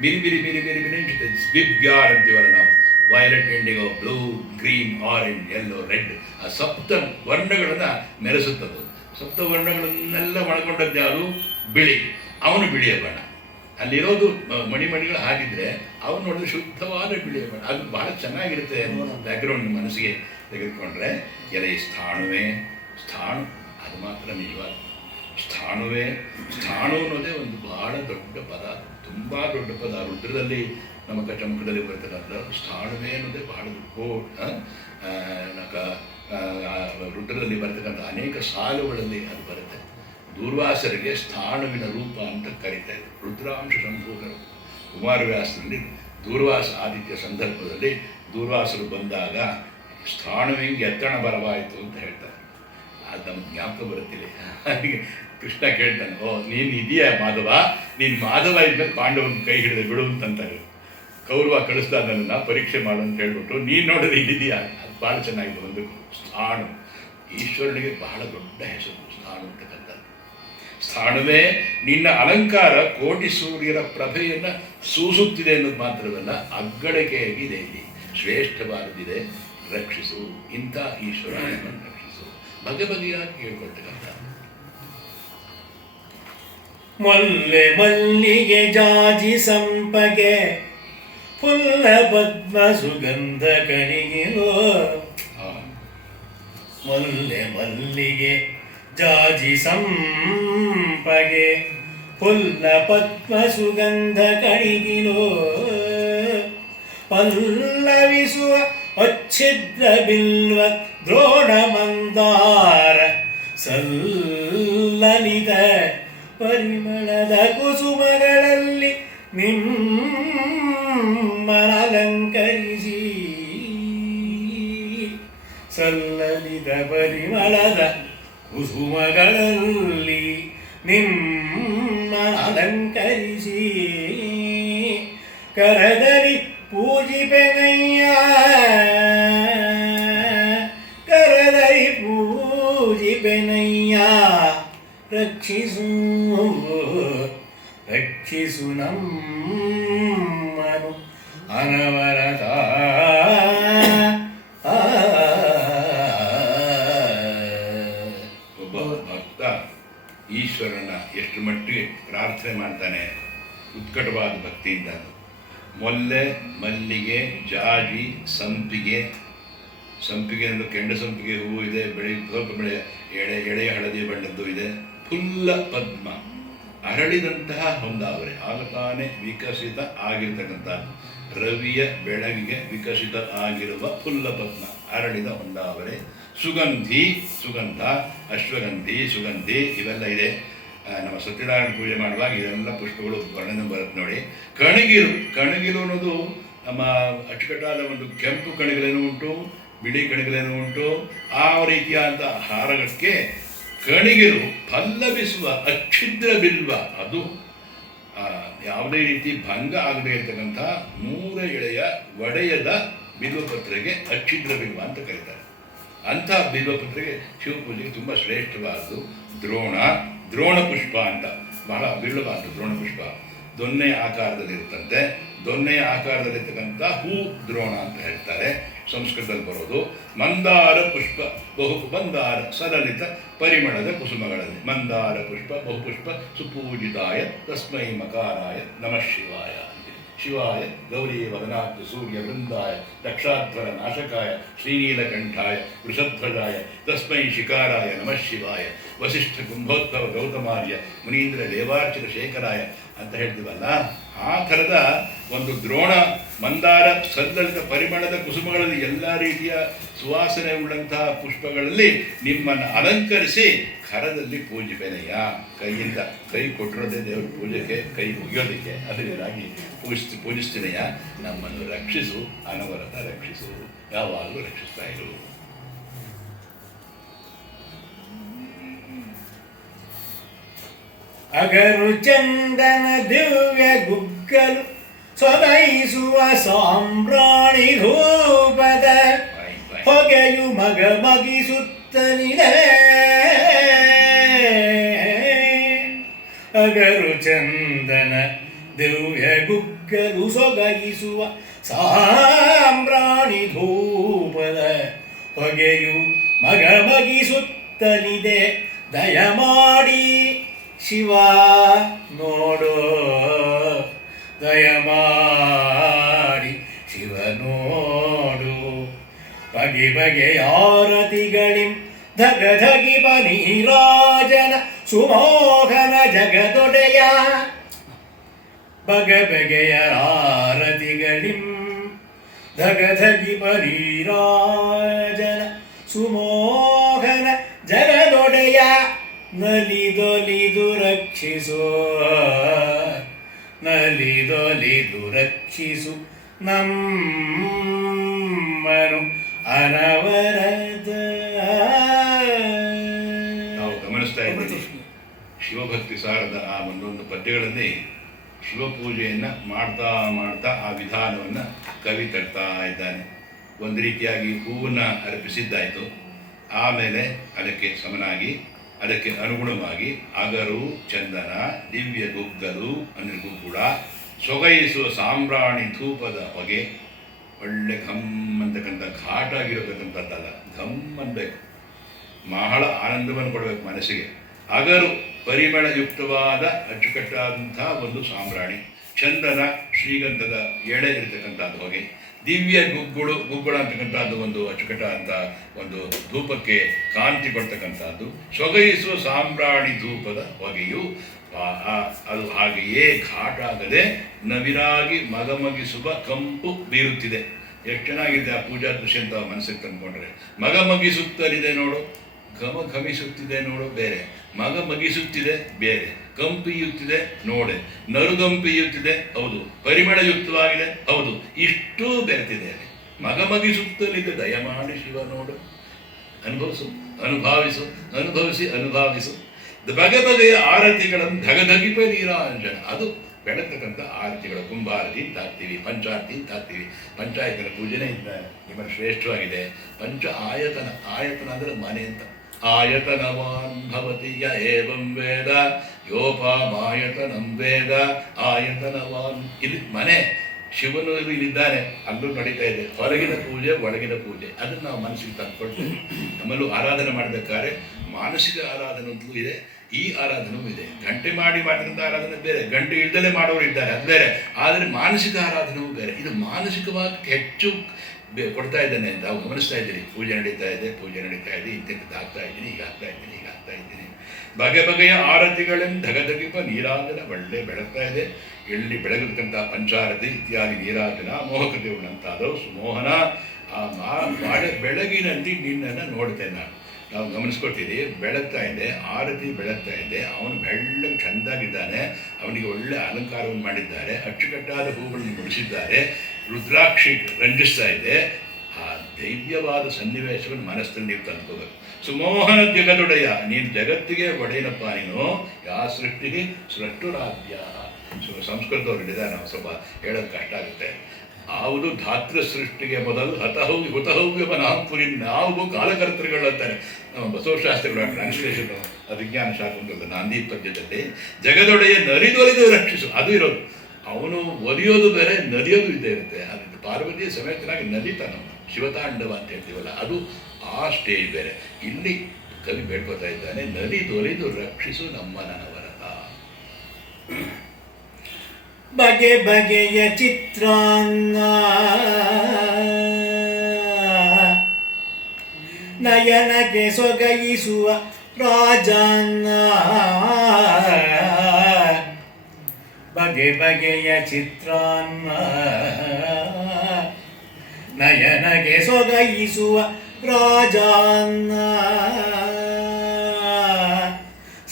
ಮಿರಿ ಮಿರಿ ಮಿರಿ ಮಿರಿ ಮಿರಿ ಅನ್ಸುತ್ತೆ. ಸ್ಬಿಬ್ಗ್ಯಾರ್ ಅಂತೀವಲ್ಲ ನಾವು, violet, IndiGo, blue, green, orange, yellow, red, ಆ ಸಪ್ತ ವರ್ಣಗಳನ್ನು ಮೆರೆಸುತ್ತದು. ಸಪ್ತ ವರ್ಣಗಳನ್ನೆಲ್ಲ ಒಳಗೊಂಡದ್ದು ಯಾರು? ಬಿಳಿ. ಅವನು ಬಿಳಿಯ ಬಣ್ಣ. ಅಲ್ಲಿರೋದು ಮಣಿಮಣಿಗಳು ಹಾಕಿದರೆ ಅವನು ನೋಡಿದ್ರೆ ಶುದ್ಧವಾದ ಬಿಳಿಯ ಬಣ್ಣ. ಅದು ಭಾಳ ಚೆನ್ನಾಗಿರುತ್ತೆ ಬ್ಯಾಕ್ಗ್ರೌಂಡ್ ಮನಸ್ಸಿಗೆ ತೆಗೆದುಕೊಂಡ್ರೆ. ಎಲೆ ಸ್ಥಾಣುವೆ, ಸ್ಥಾಣು ಅದು ಮಾತ್ರ ನಿಜವಾದ ಸ್ಥಾಣು ಅನ್ನೋದೇ ಒಂದು ಬಹಳ ದೊಡ್ಡ ಪದ, ತುಂಬ ದೊಡ್ಡ ಪದ. ರುದ್ರದಲ್ಲಿ ನಮಕ ಚಮಕದಲ್ಲಿ ಬರ್ತಕ್ಕಂಥ ಸ್ಥಾಣುವೆ ಅನ್ನೋದೇ ಬಹಳ ರುದ್ರದಲ್ಲಿ ಬರ್ತಕ್ಕಂಥ ಅನೇಕ ಸಾಲುಗಳಲ್ಲಿ ಅದು ಬರುತ್ತೆ. ದೂರ್ವಾಸರಿಗೆ ಸ್ಥಾಣುವಿನ ರೂಪ ಅಂತ ಕರೀತಾರೆ. ರುದ್ರಾಂಶ ಸಂಭೂತರು ಕುಮಾರವ್ಯಾಸರಲ್ಲಿ ದೂರ್ವಾಸ ಆದಿತ್ಯ ಸಂದರ್ಭದಲ್ಲಿ ದೂರ್ವಾಸರು ಬಂದಾಗ ಸ್ಥಾಣುವಿಂಗೆ ಎತ್ತಣ ಬರವಾಯಿತು ಅಂತ ಹೇಳ್ತಾರೆ. ಅದು ನಮ್ಗೆ ಜ್ಞಾಪಕ ಬರುತ್ತಿಲ್ಲ. ಹಾಗೆ ಕೃಷ್ಣ ಕೇಳ್ತಾನೆ, ಓ ನೀನು ಇದೆಯಾ ಮಾಧವ, ನೀನು ಮಾಧವ ಇದ್ಮೇಲೆ ಪಾಂಡವನ ಕೈ ಹಿಡಿದು ಬಿಡು ಅಂತಂತಾರೆ. ಕೌರವ ಕಳಿಸ್ದ ನನ್ನನ್ನು ಪರೀಕ್ಷೆ ಮಾಡು ಅಂತ ಹೇಳ್ಬಿಟ್ಟು, ನೀನು ನೋಡಿದ್ರೆ ಇಲ್ಲಿದೆಯಾ, ಅದು ಭಾಳ ಚೆನ್ನಾಗಿದೆ. ಒಂದು ಸ್ಥಾಣು ಈಶ್ವರನಿಗೆ ಬಹಳ ದೊಡ್ಡ ಹೆಸರು ಸ್ಥಾಣು ಅಂತಕ್ಕಂಥದ್ದು. ಸ್ಥಾಣುವೇ ನಿನ್ನ ಅಲಂಕಾರ ಕೋಟಿ ಸೂರ್ಯರ ಪ್ರಭೆಯನ್ನು ಸೂಸುತ್ತಿದೆ ಅನ್ನೋದು ಮಾತ್ರವಲ್ಲ, ಅಗ್ಗಳಿಕೆಯಾಗಿದೆ, ಇಲ್ಲಿ ಶ್ರೇಷ್ಠವಾದದಿದೆ, ರಕ್ಷಿಸು. ಇಂಥ ಈಶ್ವರ ರಕ್ಷಿಸು. ಬಗೆ ಬಗೆಯಾಗಿ ಹೇಳ್ಕೊಳ್ತಕ್ಕಂಥ ಮೊಲ್ಲೆ ಮಲ್ಲಿಗೆ ಜಾಜಿ ಸಂಪಗೆ ಫುಲ್ಲ ಪದ್ಮ ಸುಗಂಧ ಕಣಿಗಿರೋ. ಮೊಲ್ಲೆ ಮಲ್ಲಿಗೆ ಜಾಜಿ ಸಂಪಗೆ ಫುಲ್ಲ ಪದ್ಮ ಸುಗಂಧ ಕಣಿಗಿಲೋ. ಪಲ್ಲವಿಸುವ ಅಚ್ಛಿದ್ರ ಬಿಲ್ವ ದ್ರೋಣ ಮಂದಾರ ಸಲ್ಲಲಿತ ಪರಿಮಳದ ಕುಸುಮಗಳಲ್ಲಿ ನಿಮ್ಮನಲಂಕರಿಸಿ. ಸಲ್ಲಲಿತ ಪರಿಮಳದ ಕುಸುಮಗಳಲ್ಲಿ ನಿಮ್ಮನಲಂಕರಿಸಿ. ಕರದರಿ ಪೂಜಿಪೆನಯ್ಯ, ಕರದರಿ ಪೂಜಿಪೆನಯ್ಯ, ರಕ್ಷಿಸು ರಕ್ಷಿಸು ನಮ್ಮನು ಅನವರತ. ಒಬ್ಬ ಭಕ್ತ ಈಶ್ವರನ ಎಷ್ಟು ಮಟ್ಟಿಗೆ ಪ್ರಾರ್ಥನೆ ಮಾಡ್ತಾನೆ ಉತ್ಕಟವಾದ ಭಕ್ತಿಯಿಂದ. ಮೊಲ್ಲೆ ಮಲ್ಲಿಗೆ ಜಾಜಿ ಸಂಪಿಗೆ, ಸಂಪಿಗೆ ಅಂದರೆ ಕೆಂಡ ಸಂಪಿಗೆ ಹೂವು ಇದೆ, ಸ್ವಲ್ಪ ಎಳೆಯ ಹಳದಿ ಬಣ್ಣದ್ದು ಇದೆ. ಫುಲ್ಲ ಪದ್ಮ ಅರಳಿದಂತಹ ಹೊಂದಾವರೆ, ಆಗ ತಾನೇ ವಿಕಸಿತ ಆಗಿರ್ತಕ್ಕಂಥ ರವಿಯ ಬೆಳಗಿಗೆ ವಿಕಸಿತ ಆಗಿರುವ ಫುಲ್ಲ ಪದ್ಮ, ಅರಳಿದ ಹೊಂದಾವರೆ. ಸುಗಂಧಿ, ಸುಗಂಧ, ಅಶ್ವಗಂಧಿ, ಸುಗಂಧಿ ಇವೆಲ್ಲ ಇದೆ. ನಮ್ಮ ಸತ್ಯನಾರಾಯಣ ಪೂಜೆ ಮಾಡುವಾಗ ಇದೆಲ್ಲ ಪುಷ್ಪಗಳು ವರ್ಣನೆ ಬರುತ್ತೆ ನೋಡಿ. ಕಣಗಿಲು, ಕಣಗಿಲು ಅನ್ನೋದು ನಮ್ಮ ಅಚ್ಚುಕಟ್ಟಾದ ಒಂದು ಕೆಂಪು ಕಣಗಿಲೇನೂ ಉಂಟು, ಬಿಳಿ ಕಣಗಿಲೇನೂ ಉಂಟು. ಆ ರೀತಿಯಾದಂಥ ಹಾರಕ್ಕೆ ಕಣಿಗಿಲು ಪಲ್ಲವಿಸುವ ಅಚ್ಛಿದ್ರ ಬಿಲ್ವ, ಅದು ಯಾವುದೇ ರೀತಿ ಭಂಗ ಆಗದೇ ಇರತಕ್ಕಂಥ 3 ಎಳೆಯ ಒಡೆಯದ ಬಿಲ್ವಪತ್ರೆಗೆ ಅಚ್ಛಿದ್ರ ಬಿಲ್ವ ಅಂತ ಕರೀತಾರೆ. ಅಂಥ ಬಿಲ್ವಪತ್ರೆಗೆ ಶಿವಪೂಜೆಗೆ ತುಂಬ ಶ್ರೇಷ್ಠವಾದದ್ದು. ದ್ರೋಣ ಪುಷ್ಪ ಅಂತ ಬಹಳ ಬಿರುಳವಾದ ದ್ರೋಣ ಪುಷ್ಪ ದೊನ್ನೆ ಆಕಾರದಲ್ಲಿರುತ್ತಂತೆ. ದೊನ್ನೆಯ ಆಕಾರದಲ್ಲಿರ್ತಕ್ಕಂಥ ಹೂ ದ್ರೋಣ ಅಂತ ಹೇಳ್ತಾರೆ, ಸಂಸ್ಕೃತದಲ್ಲಿ ಬರೋದು. ಮಂದಾರ ಪುಷ್ಪ ಮಂದಾರ ಸಲಲಿತ ಪರಿಮಳದ ಕುಸುಮಗಳಲ್ಲಿ. ಮಂದಾರ ಪುಷ್ಪ ಬಹುಪುಷ್ಪ ಸುಪೂಜಿತಾಯ ತಸ್ಮೈ ಮಕಾರಾಯ ನಮಃ ಶಿವಾಯ. ಶಿವಾಯ ಗೌರಿ ವದನಾಥ ಸೂರ್ಯ ವೃಂದಾಯ ದಕ್ಷಾಧ್ವರ ನಾಶಕಾಯ ಶ್ರೀನೀಲಕಂಠಾಯ ವೃಷಧ್ವಜಾಯ ತಸ್ಮೈ ಶಿಕಾರಾಯ ನಮಃ ಶಿವಾಯ. ವಸಿಷ್ಠ ಕುಂಭೋದ್ಭವ ಗೌತಮಾರ್ಯ ಮುನೀಂದ್ರ ದೇವಾರ್ಚಿತ ಶೇಖರಾಯ ಅಂತ ಹೇಳ್ತೀವಲ್ಲ, ಆ ಥರದ ಒಂದು ದ್ರೋಣ ಮಂದಾರ ಸಲ್ಲಲಿತ ಪರಿಮಳದ ಕುಸುಮಗಳಲ್ಲಿ ಎಲ್ಲ ರೀತಿಯ ಸುವಾಸನೆ ಉಳ್ಳಂತಹ ಪುಷ್ಪಗಳಲ್ಲಿ ನಿಮ್ಮನ್ನು ಅಲಂಕರಿಸಿ ಕರದಲ್ಲಿ ಪೂಜಿಪೆನೆಯ. ಕೈಯಿಂದ ಕೈ ಕೊಟ್ಟಿರೋದೇ ದೇವರ ಪೂಜೆಗೆ, ಕೈ ಮುಗಿಯೋದಕ್ಕೆ, ಅದರಿಂದಾಗಿ ಪೂಜಿಸ್ತೀನೆಯ. ನಮ್ಮನ್ನು ರಕ್ಷಿಸು, ಅನವರತ ರಕ್ಷಿಸು, ಯಾವಾಗಲೂ ರಕ್ಷಿಸ್ತಾ ಇರು. ಅಗರು ಚಂದನ ದಿವ್ಯ ಗುಗ್ಗಲು ಸೊಗೈಸುವ ಸಾಂಬ್ರಾಣಿ ಧೂಪದ ಹೊಗೆಯು ಮಗಿಸುತ್ತಲಿದೆ. ಅಗರು ಚಂದನ ದಿವ್ಯ ಗುಗ್ಗಲು ಸೊಗೈಸುವ ಸಾಂಬ್ರಾಣಿ ಧೂಪದ ಹೊಗೆಯು ಮಗಿಸುತ್ತಲಿದೆ. ದಯಮಾಡಿ ಶಿವ ನೋಡೋ, ದಯಮಾಡಿ ಶಿವ ನೋಡು. ಬಗೆ ಬಗೆಯ ಆರತಿಗಳಿಂ ಧಗ ಧಗಿಪ ನೀರಾಜನ ಸುಮೋಹನ ಜಗದೊಡೆಯ ಬಗೆ ಬಗೆಯ ಆರತಿಗಳಿಂ ಧಗಧಗಿ ಪರಿರಾಜನ ಸುಮೋಹನ ಜಗದೊಡೆಯ ನಲಿದೊಲಿದು ರಕ್ಷಿಸೋ ನಲಿದೊಲಿದು ರಕ್ಷಿಸು ನಮ್ಮನು ಅನವರದ. ನಾವು ಗಮನಿಸ್ತಾ ಇದ್ದೀವಿ ಶಿವಭಕ್ತಿ ಸಾರದ ಆ ಒಂದೊಂದು ಪದ್ಯಗಳಲ್ಲಿ ಶಿವಪೂಜೆಯನ್ನು ಮಾಡ್ತಾ ಮಾಡ್ತಾ ಆ ವಿಧಾನವನ್ನು ಕವಿ ತರ್ತಾ ಇದ್ದಾನೆ. ಒಂದು ರೀತಿಯಾಗಿ ಹೂವನ್ನು ಅರ್ಪಿಸಿದ್ದಾಯಿತು, ಆಮೇಲೆ ಅದಕ್ಕೆ ಸಮನಾಗಿ ಅದಕ್ಕೆ ಅನುಗುಣವಾಗಿ ಅಗರು ಚಂದನ ದಿವ್ಯ ಗುಗ್ಗಲು ಅಂದರೆ ಗುಗ್ಗುಳ ಸೊಗೈಸುವ ಸಾಂಬ್ರಾಣಿ ಧೂಪದ ಹೊಗೆ, ಒಳ್ಳೆ ಘಮ್ ಅಂತಕ್ಕಂಥ ಘಾಟಾಗಿರತಕ್ಕಂಥದ್ದಲ್ಲ, ಘಮ್ ಅನ್ಬೇಕು, ಬಹಳ ಆನಂದವನ್ನು ಕೊಡಬೇಕು ಮನಸ್ಸಿಗೆ. ಅಗರು ಪರಿಮಳಯುಕ್ತವಾದ ಅಚ್ಚುಕಟ್ಟಾದಂಥ ಒಂದು ಸಾಂಬ್ರಾಣಿ, ಚಂದನ ಶ್ರೀಗಂಧದ ಎಳೆ ಇರತಕ್ಕಂಥದ್ದು ಹೊಗೆ, ದಿವ್ಯ ಗುಗ್ಗುಳ ಅಂತಕ್ಕಂಥದ್ದು ಒಂದು ಅಚ್ಚುಕಟ್ಟಾದಂಥ ಒಂದು ಧೂಪಕ್ಕೆ ಕಾಂತಿ ಕೊಡ್ತಕ್ಕಂಥದ್ದು, ಸೊಗೈಸುವ ಸಾಂಬ್ರಾಣಿ ಧೂಪದ ಹೊಗೆಯು ಅದು ಹಾಗೆಯೇ ಘಾಟಾಗದೆ ನವಿರಾಗಿ ಮಗಮಗಿಸುವ ಕಂಪು ಬೀರುತ್ತಿದೆ. ಎಷ್ಟು ಚೆನ್ನಾಗಿದೆ ಆ ಪೂಜಾ ದೃಶ್ಯ ಅಂತ ಮನಸ್ಸಿಗೆ ತಂದುಕೊಂಡ್ರೆ. ಮಗಮಗಿಸುತ್ತಲಿದೆ ನೋಡು, ಘಮಿಸುತ್ತಿದೆ ನೋಡು ಬೇರೆ, ಮಗಮಗಿಸುತ್ತಿದೆ ಬೇರೆ, ಕಂಪಿಯುತ್ತಿದೆ ನೋಡೆ, ನರುಗಂಪಿಯುತ್ತಿದೆ ಹೌದು, ಪರಿಮಳಯುಕ್ತವಾಗಿದೆ ಹೌದು, ಇಷ್ಟೂ ಬೆರೆತಿದೆ. ಮಗಮಗಿಸುತ್ತಲಿದೆ ದಯಮಾಡಿ ಶಿವ ನೋಡು, ಅನುಭವಿಸು ಅನುಭಾವಿಸು ಅನುಭವಿಸಿ ಅನುಭಾವಿಸು. ಬಗೆ ಬಗೆಯ ಆರತಿಗಳನ್ನು ಧಗಧಗಿಪ ನೀರಾಂಜನ, ಅದು ಬೆಳತಕ್ಕಂಥ ಆರತಿಗಳು. ಕುಂಭಾರತಿ ಅಂತ ಹಾಕ್ತೀವಿ, ಪಂಚಾರತಿ ಅಂತ ಹಾಕ್ತೀವಿ. ಪಂಚಾಯತನ ಪೂಜೆನೇ ನಿಮ್ಮ ಶ್ರೇಷ್ಠವಾಗಿದೆ. ಪಂಚ ಆಯತನ, ಆಯತನ ಅಂದರೆ ಮನೆ ಅಂತ. ಆಯತನವಾನ್ ಭವತಿ ಯ ಏವಂ ವೇದ ಯೋಪಾಮಾಯತನಂ ವೇದ ಆಯತನವಾನ್. ಇಲ್ಲಿ ಮನೆ, ಶಿವನು ಇಲ್ಲಿದ್ದಾನೆ, ಅಲ್ಲೂ ನಡೀತಾ ಇದೆ. ಹೊರಗಿನ ಪೂಜೆ ಒಳಗಿನ ಪೂಜೆ, ಅದನ್ನು ನಾವು ಮನಸ್ಸಿಗೆ ತಂದುಕೊಳ್ತೇವೆ. ನಮ್ಮಲ್ಲೂ ಆರಾಧನೆ ಮಾಡಬೇಕಾದ್ರೆ ಮಾನಸಿಕ ಆರಾಧನೆ ಅಂತಲೂ ಇದೆ, ಈ ಆರಾಧನೆಯೂ ಇದೆ. ಗಂಟೆ ಮಾಡಿದಂಥ ಆರಾಧನೆ ಬೇರೆ, ಗಂಟೆ ಇಲ್ದಲೇ ಮಾಡೋರು ಇದ್ದಾರೆ, ಅದು ಬೇರೆ. ಆದರೆ ಮಾನಸಿಕ ಆರಾಧನೆಯೂ ಬೇರೆ. ಇದು ಮಾನಸಿಕವಾಗಿ ಹೆಚ್ಚು ಕೊಡ್ತಾ ಇದ್ದಾನೆ ಅಂತ ನಾವು ಗಮನಿಸ್ತಾ ಇದ್ದೀರಿ. ಪೂಜೆ ನಡೀತಾ ಇದೆ, ಇಂತಿಂಥದ್ದು ಆಗ್ತಾ ಇದ್ದೀನಿ, ಈಗ ಆಗ್ತಾ ಇದ್ದೀನಿ. ಬಗೆ ಬಗೆಯ ಆರತಿಗಳನ್ನು ಧಗಧಗಿಪ ನೀರಾಜನ ಒಳ್ಳೆ ಬೆಳಗ್ತಾ ಇದೆ. ಎಲ್ಲಿ ಬೆಳಗತಕ್ಕಂಥ ಪಂಚಾರತಿ ಇತ್ಯಾದಿ ನೀರಾಜನ ಮೋಹಕತೆ ಉಳ್ಳಂತಾದವು ಸುಮೋಹನ. ಆ ಬೆಳಗಿನಲ್ಲಿ ನಿನ್ನನ್ನು ನೋಡ್ತೇನೆ ನಾವು ಗಮನಿಸ್ಕೊಳ್ತೀರಿ. ಬೆಳಗ್ತಾ ಇದೆ, ಆರತಿ ಬೆಳಗ್ತಾ ಇದೆ, ಅವನು ಬೆಳ್ಳಗೆ ಚೆಂದಾಗಿದ್ದಾನೆ, ಅವನಿಗೆ ಒಳ್ಳೆ ಅಲಂಕಾರವನ್ನು ಮಾಡಿದ್ದಾರೆ, ಅಚ್ಚುಕಟ್ಟಾದ ಹೂಗಳನ್ನು ಮುಡಿಸಿದ್ದಾರೆ, ರುದ್ರಾಕ್ಷಿ ರಂಜಿಸ್ತಾ ಇದೆ. ಆ ದೈವ್ಯವಾದ ಸನ್ನಿವೇಶವನ್ನು ಮನಸ್ಸಲ್ಲಿ ನೀವು ತಂದ್ಕೋಬೇಕು. ಸುಮೋಹನ ಜಗದೊಡೆಯ, ನೀನು ಜಗತ್ತಿಗೆ ಒಡೆಯನಪ್ಪ, ನೀನು ಯಾವ ಸೃಷ್ಟಿಗೆ ಸೃಷ್ಟುರಾಧ್ಯ. ಸಂಸ್ಕೃತವ್ರು ಹೇಳಿದ, ನಾವು ಸ್ವಲ್ಪ ಹೇಳೋದು ಕಷ್ಟ ಆಗುತ್ತೆ. ಆವುದು ಧಾತೃ ಸೃಷ್ಟಿಗೆ ಮೊದಲು ಹುತಹವ್ಯವ ನಾಂಪುರಿ, ನಾವು ಕಾಲಕರ್ತೃಗಳು ಅಂತಾರೆ ನಮ್ಮ ಬಸವಶಾಸ್ತ್ರಿಗಳ ಟ್ರಾನ್ಸ್ಲೇಷನ್ ವಿಜ್ಞಾನ ಶಾಕುಂತಲದ ನಾಂದಿ ಪದ್ಯದಲ್ಲಿ. ಜಗದೊಡೆಯ ನರಿದೊಲಿದು ರಕ್ಷಿಸು, ಅದು ಇರೋದು. ಅವನು ಒಲಿಯೋದು ಬೇರೆ, ನಲಿಯೋದು ಇದ್ದೇ ಇರುತ್ತೆ. ಅದು ಪಾರ್ವತಿ ಸಮೇತನಾಗಿ ನಲಿತಾನ, ಶಿವತಾಂಡವ ಅಂತ ಹೇಳ್ತೀವಲ್ಲ, ಅದು ಆ ಸ್ಟೇಜ್ ಬೇರೆ. ಇಲ್ಲಿ ಕವಿ ಬೇಡ್ಕೋತಾ ಇದ್ದಾನೆ, ನಲಿದೊಲಿದು ರಕ್ಷಿಸು ನಮ್ಮ ನನವರತ. ಬಗೆ ಬಗೆಯ ಚಿತ್ರಾನ್ನ ನಯನಕ್ಕೆ ಸೊಗೈಸುವ ರಾಜಾನ್ನ, ಬಗೆ ಬಗೆಯ ಚಿತ್ರಾನ್ನ ನಯನಗೆ ಸೊಗೈಸುವ ರಾಜಾನ್ನ,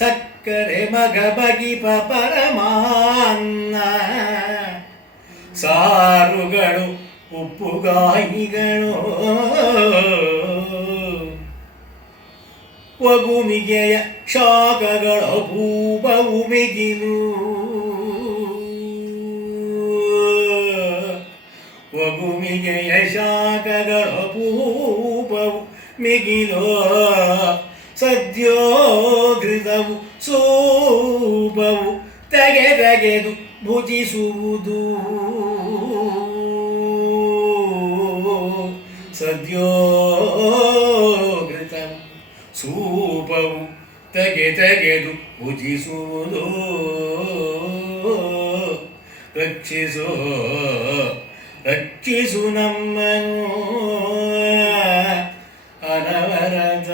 ಸಕ್ಕರೆ ಮಗ ಬಗಿಪ ಪರಮಾನ್ನ, ಸಾರುಗಳು ಉಪ್ಪುಗಾಯಿಗಳು ಒಗುಮಿಗೆಯ ಶಾಖಗಳ ಭೂಪವು ಮಿಗಿಲು, ಒಗುಮಿಗೆಯ ಶಾಖಗಳ ಭೂಪವು ಮಿಗಿಲು, ಸದ್ಯೋಘೃತವು ಸೂಪವು ತೆಗೆದು ಭುಜಿಸುವುದು, ಸದ್ಯೋಘೃತವು ಸೂಪವು ತೆಗೆದು ಭುಜಿಸುವುದು, ರಕ್ಷಿಸು ನಮ್ಮನು ಅನವರತ.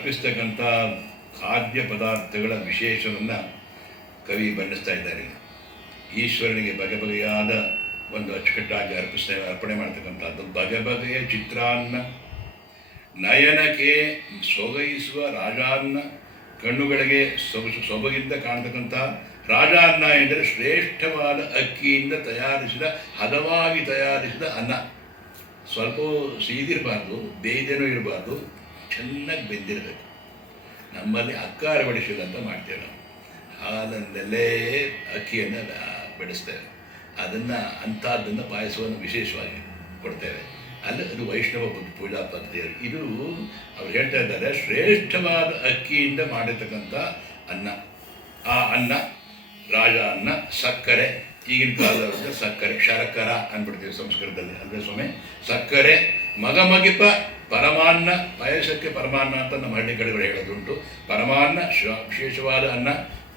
ಅರ್ಪಿಸ್ತಕ್ಕಂಥ ಖಾದ್ಯ ಪದಾರ್ಥಗಳ ವಿಶೇಷವನ್ನು ಕವಿ ಬಣ್ಣಿಸ್ತಾ ಇದ್ದಾರೆ. ಈಶ್ವರನಿಗೆ ಬಗೆ ಬಗೆಯಾದ ಒಂದು ಅಚ್ಚುಕಟ್ಟಾಗಿ ಅರ್ಪಣೆ ಮಾಡ್ತಕ್ಕಂಥದ್ದು. ಬಗೆ ಬಗೆಯ ಚಿತ್ರಾನ್ನ, ನಯನಕ್ಕೆ ಸೊಗೈಸುವ ರಾಜಾನ್ನ, ಕಣ್ಣುಗಳಿಗೆ ಸೊಬಗಿಂದ ಕಾಣ್ತಕ್ಕಂಥ ರಾಜಾನ್ನ ಎಂದರೆ ಶ್ರೇಷ್ಠವಾದ ಅಕ್ಕಿಯಿಂದ ತಯಾರಿಸಿದ, ಹದವಾಗಿ ತಯಾರಿಸಿದ ಅನ್ನ. ಸ್ವಲ್ಪ ಸೀದಿರಬಾರ್ದು, ಬೇಯ್ದೇನೂ ಇರಬಾರ್ದು, ಚೆನ್ನಾಗಿ ಬೆಂದಿರಬೇಕು. ನಮ್ಮಲ್ಲಿ ಅಕ್ಕಾರ ಬಡಿಸಿದ ಅಂತ ಮಾಡ್ತೇವೆ ನಾವು. ಹಾಲನ್ನೆಲ್ಲೇ ಅಕ್ಕಿಯನ್ನು ಬಡಿಸ್ತೇವೆ. ಅಂಥದ್ದನ್ನು ಪಾಯಸವನ್ನು ವಿಶೇಷವಾಗಿ ಕೊಡ್ತೇವೆ. ಅದು ವೈಷ್ಣವ ಪೂಜಾ ಪದ್ಧತಿಯಲ್ಲಿ. ಇದು ಅವ್ರು ಹೇಳ್ತಾ ಇದ್ದಾರೆ, ಶ್ರೇಷ್ಠವಾದ ಅಕ್ಕಿಯಿಂದ ಮಾಡಿರ್ತಕ್ಕಂಥ ಅನ್ನ. ಆ ಅನ್ನ ರಾಜ ಅನ್ನ, ಸಕ್ಕರೆ, ಈಗಿನ ಕಾಲದ ಸಕ್ಕರೆ, ಶರಕರ ಅಂದ್ಬಿಡ್ತೀವಿ ಸಂಸ್ಕೃತದಲ್ಲಿ, ಅಂದರೆ ಸ್ವಾಮಿ ಸಕ್ಕರೆ, ಮಗಮಗಿಪ ಪರಮಾನ್ನ. ಪಾಯಸಕ್ಕೆ ಪರಮಾನ್ನ ಅಂತ ನಮ್ಮ ಹಳ್ಳಿ ಕಡೆಗಳು ಹೇಳೋದುಂಟು. ಪರಮಾನ್ನ, ವಿಶೇಷವಾದ ಅನ್ನ,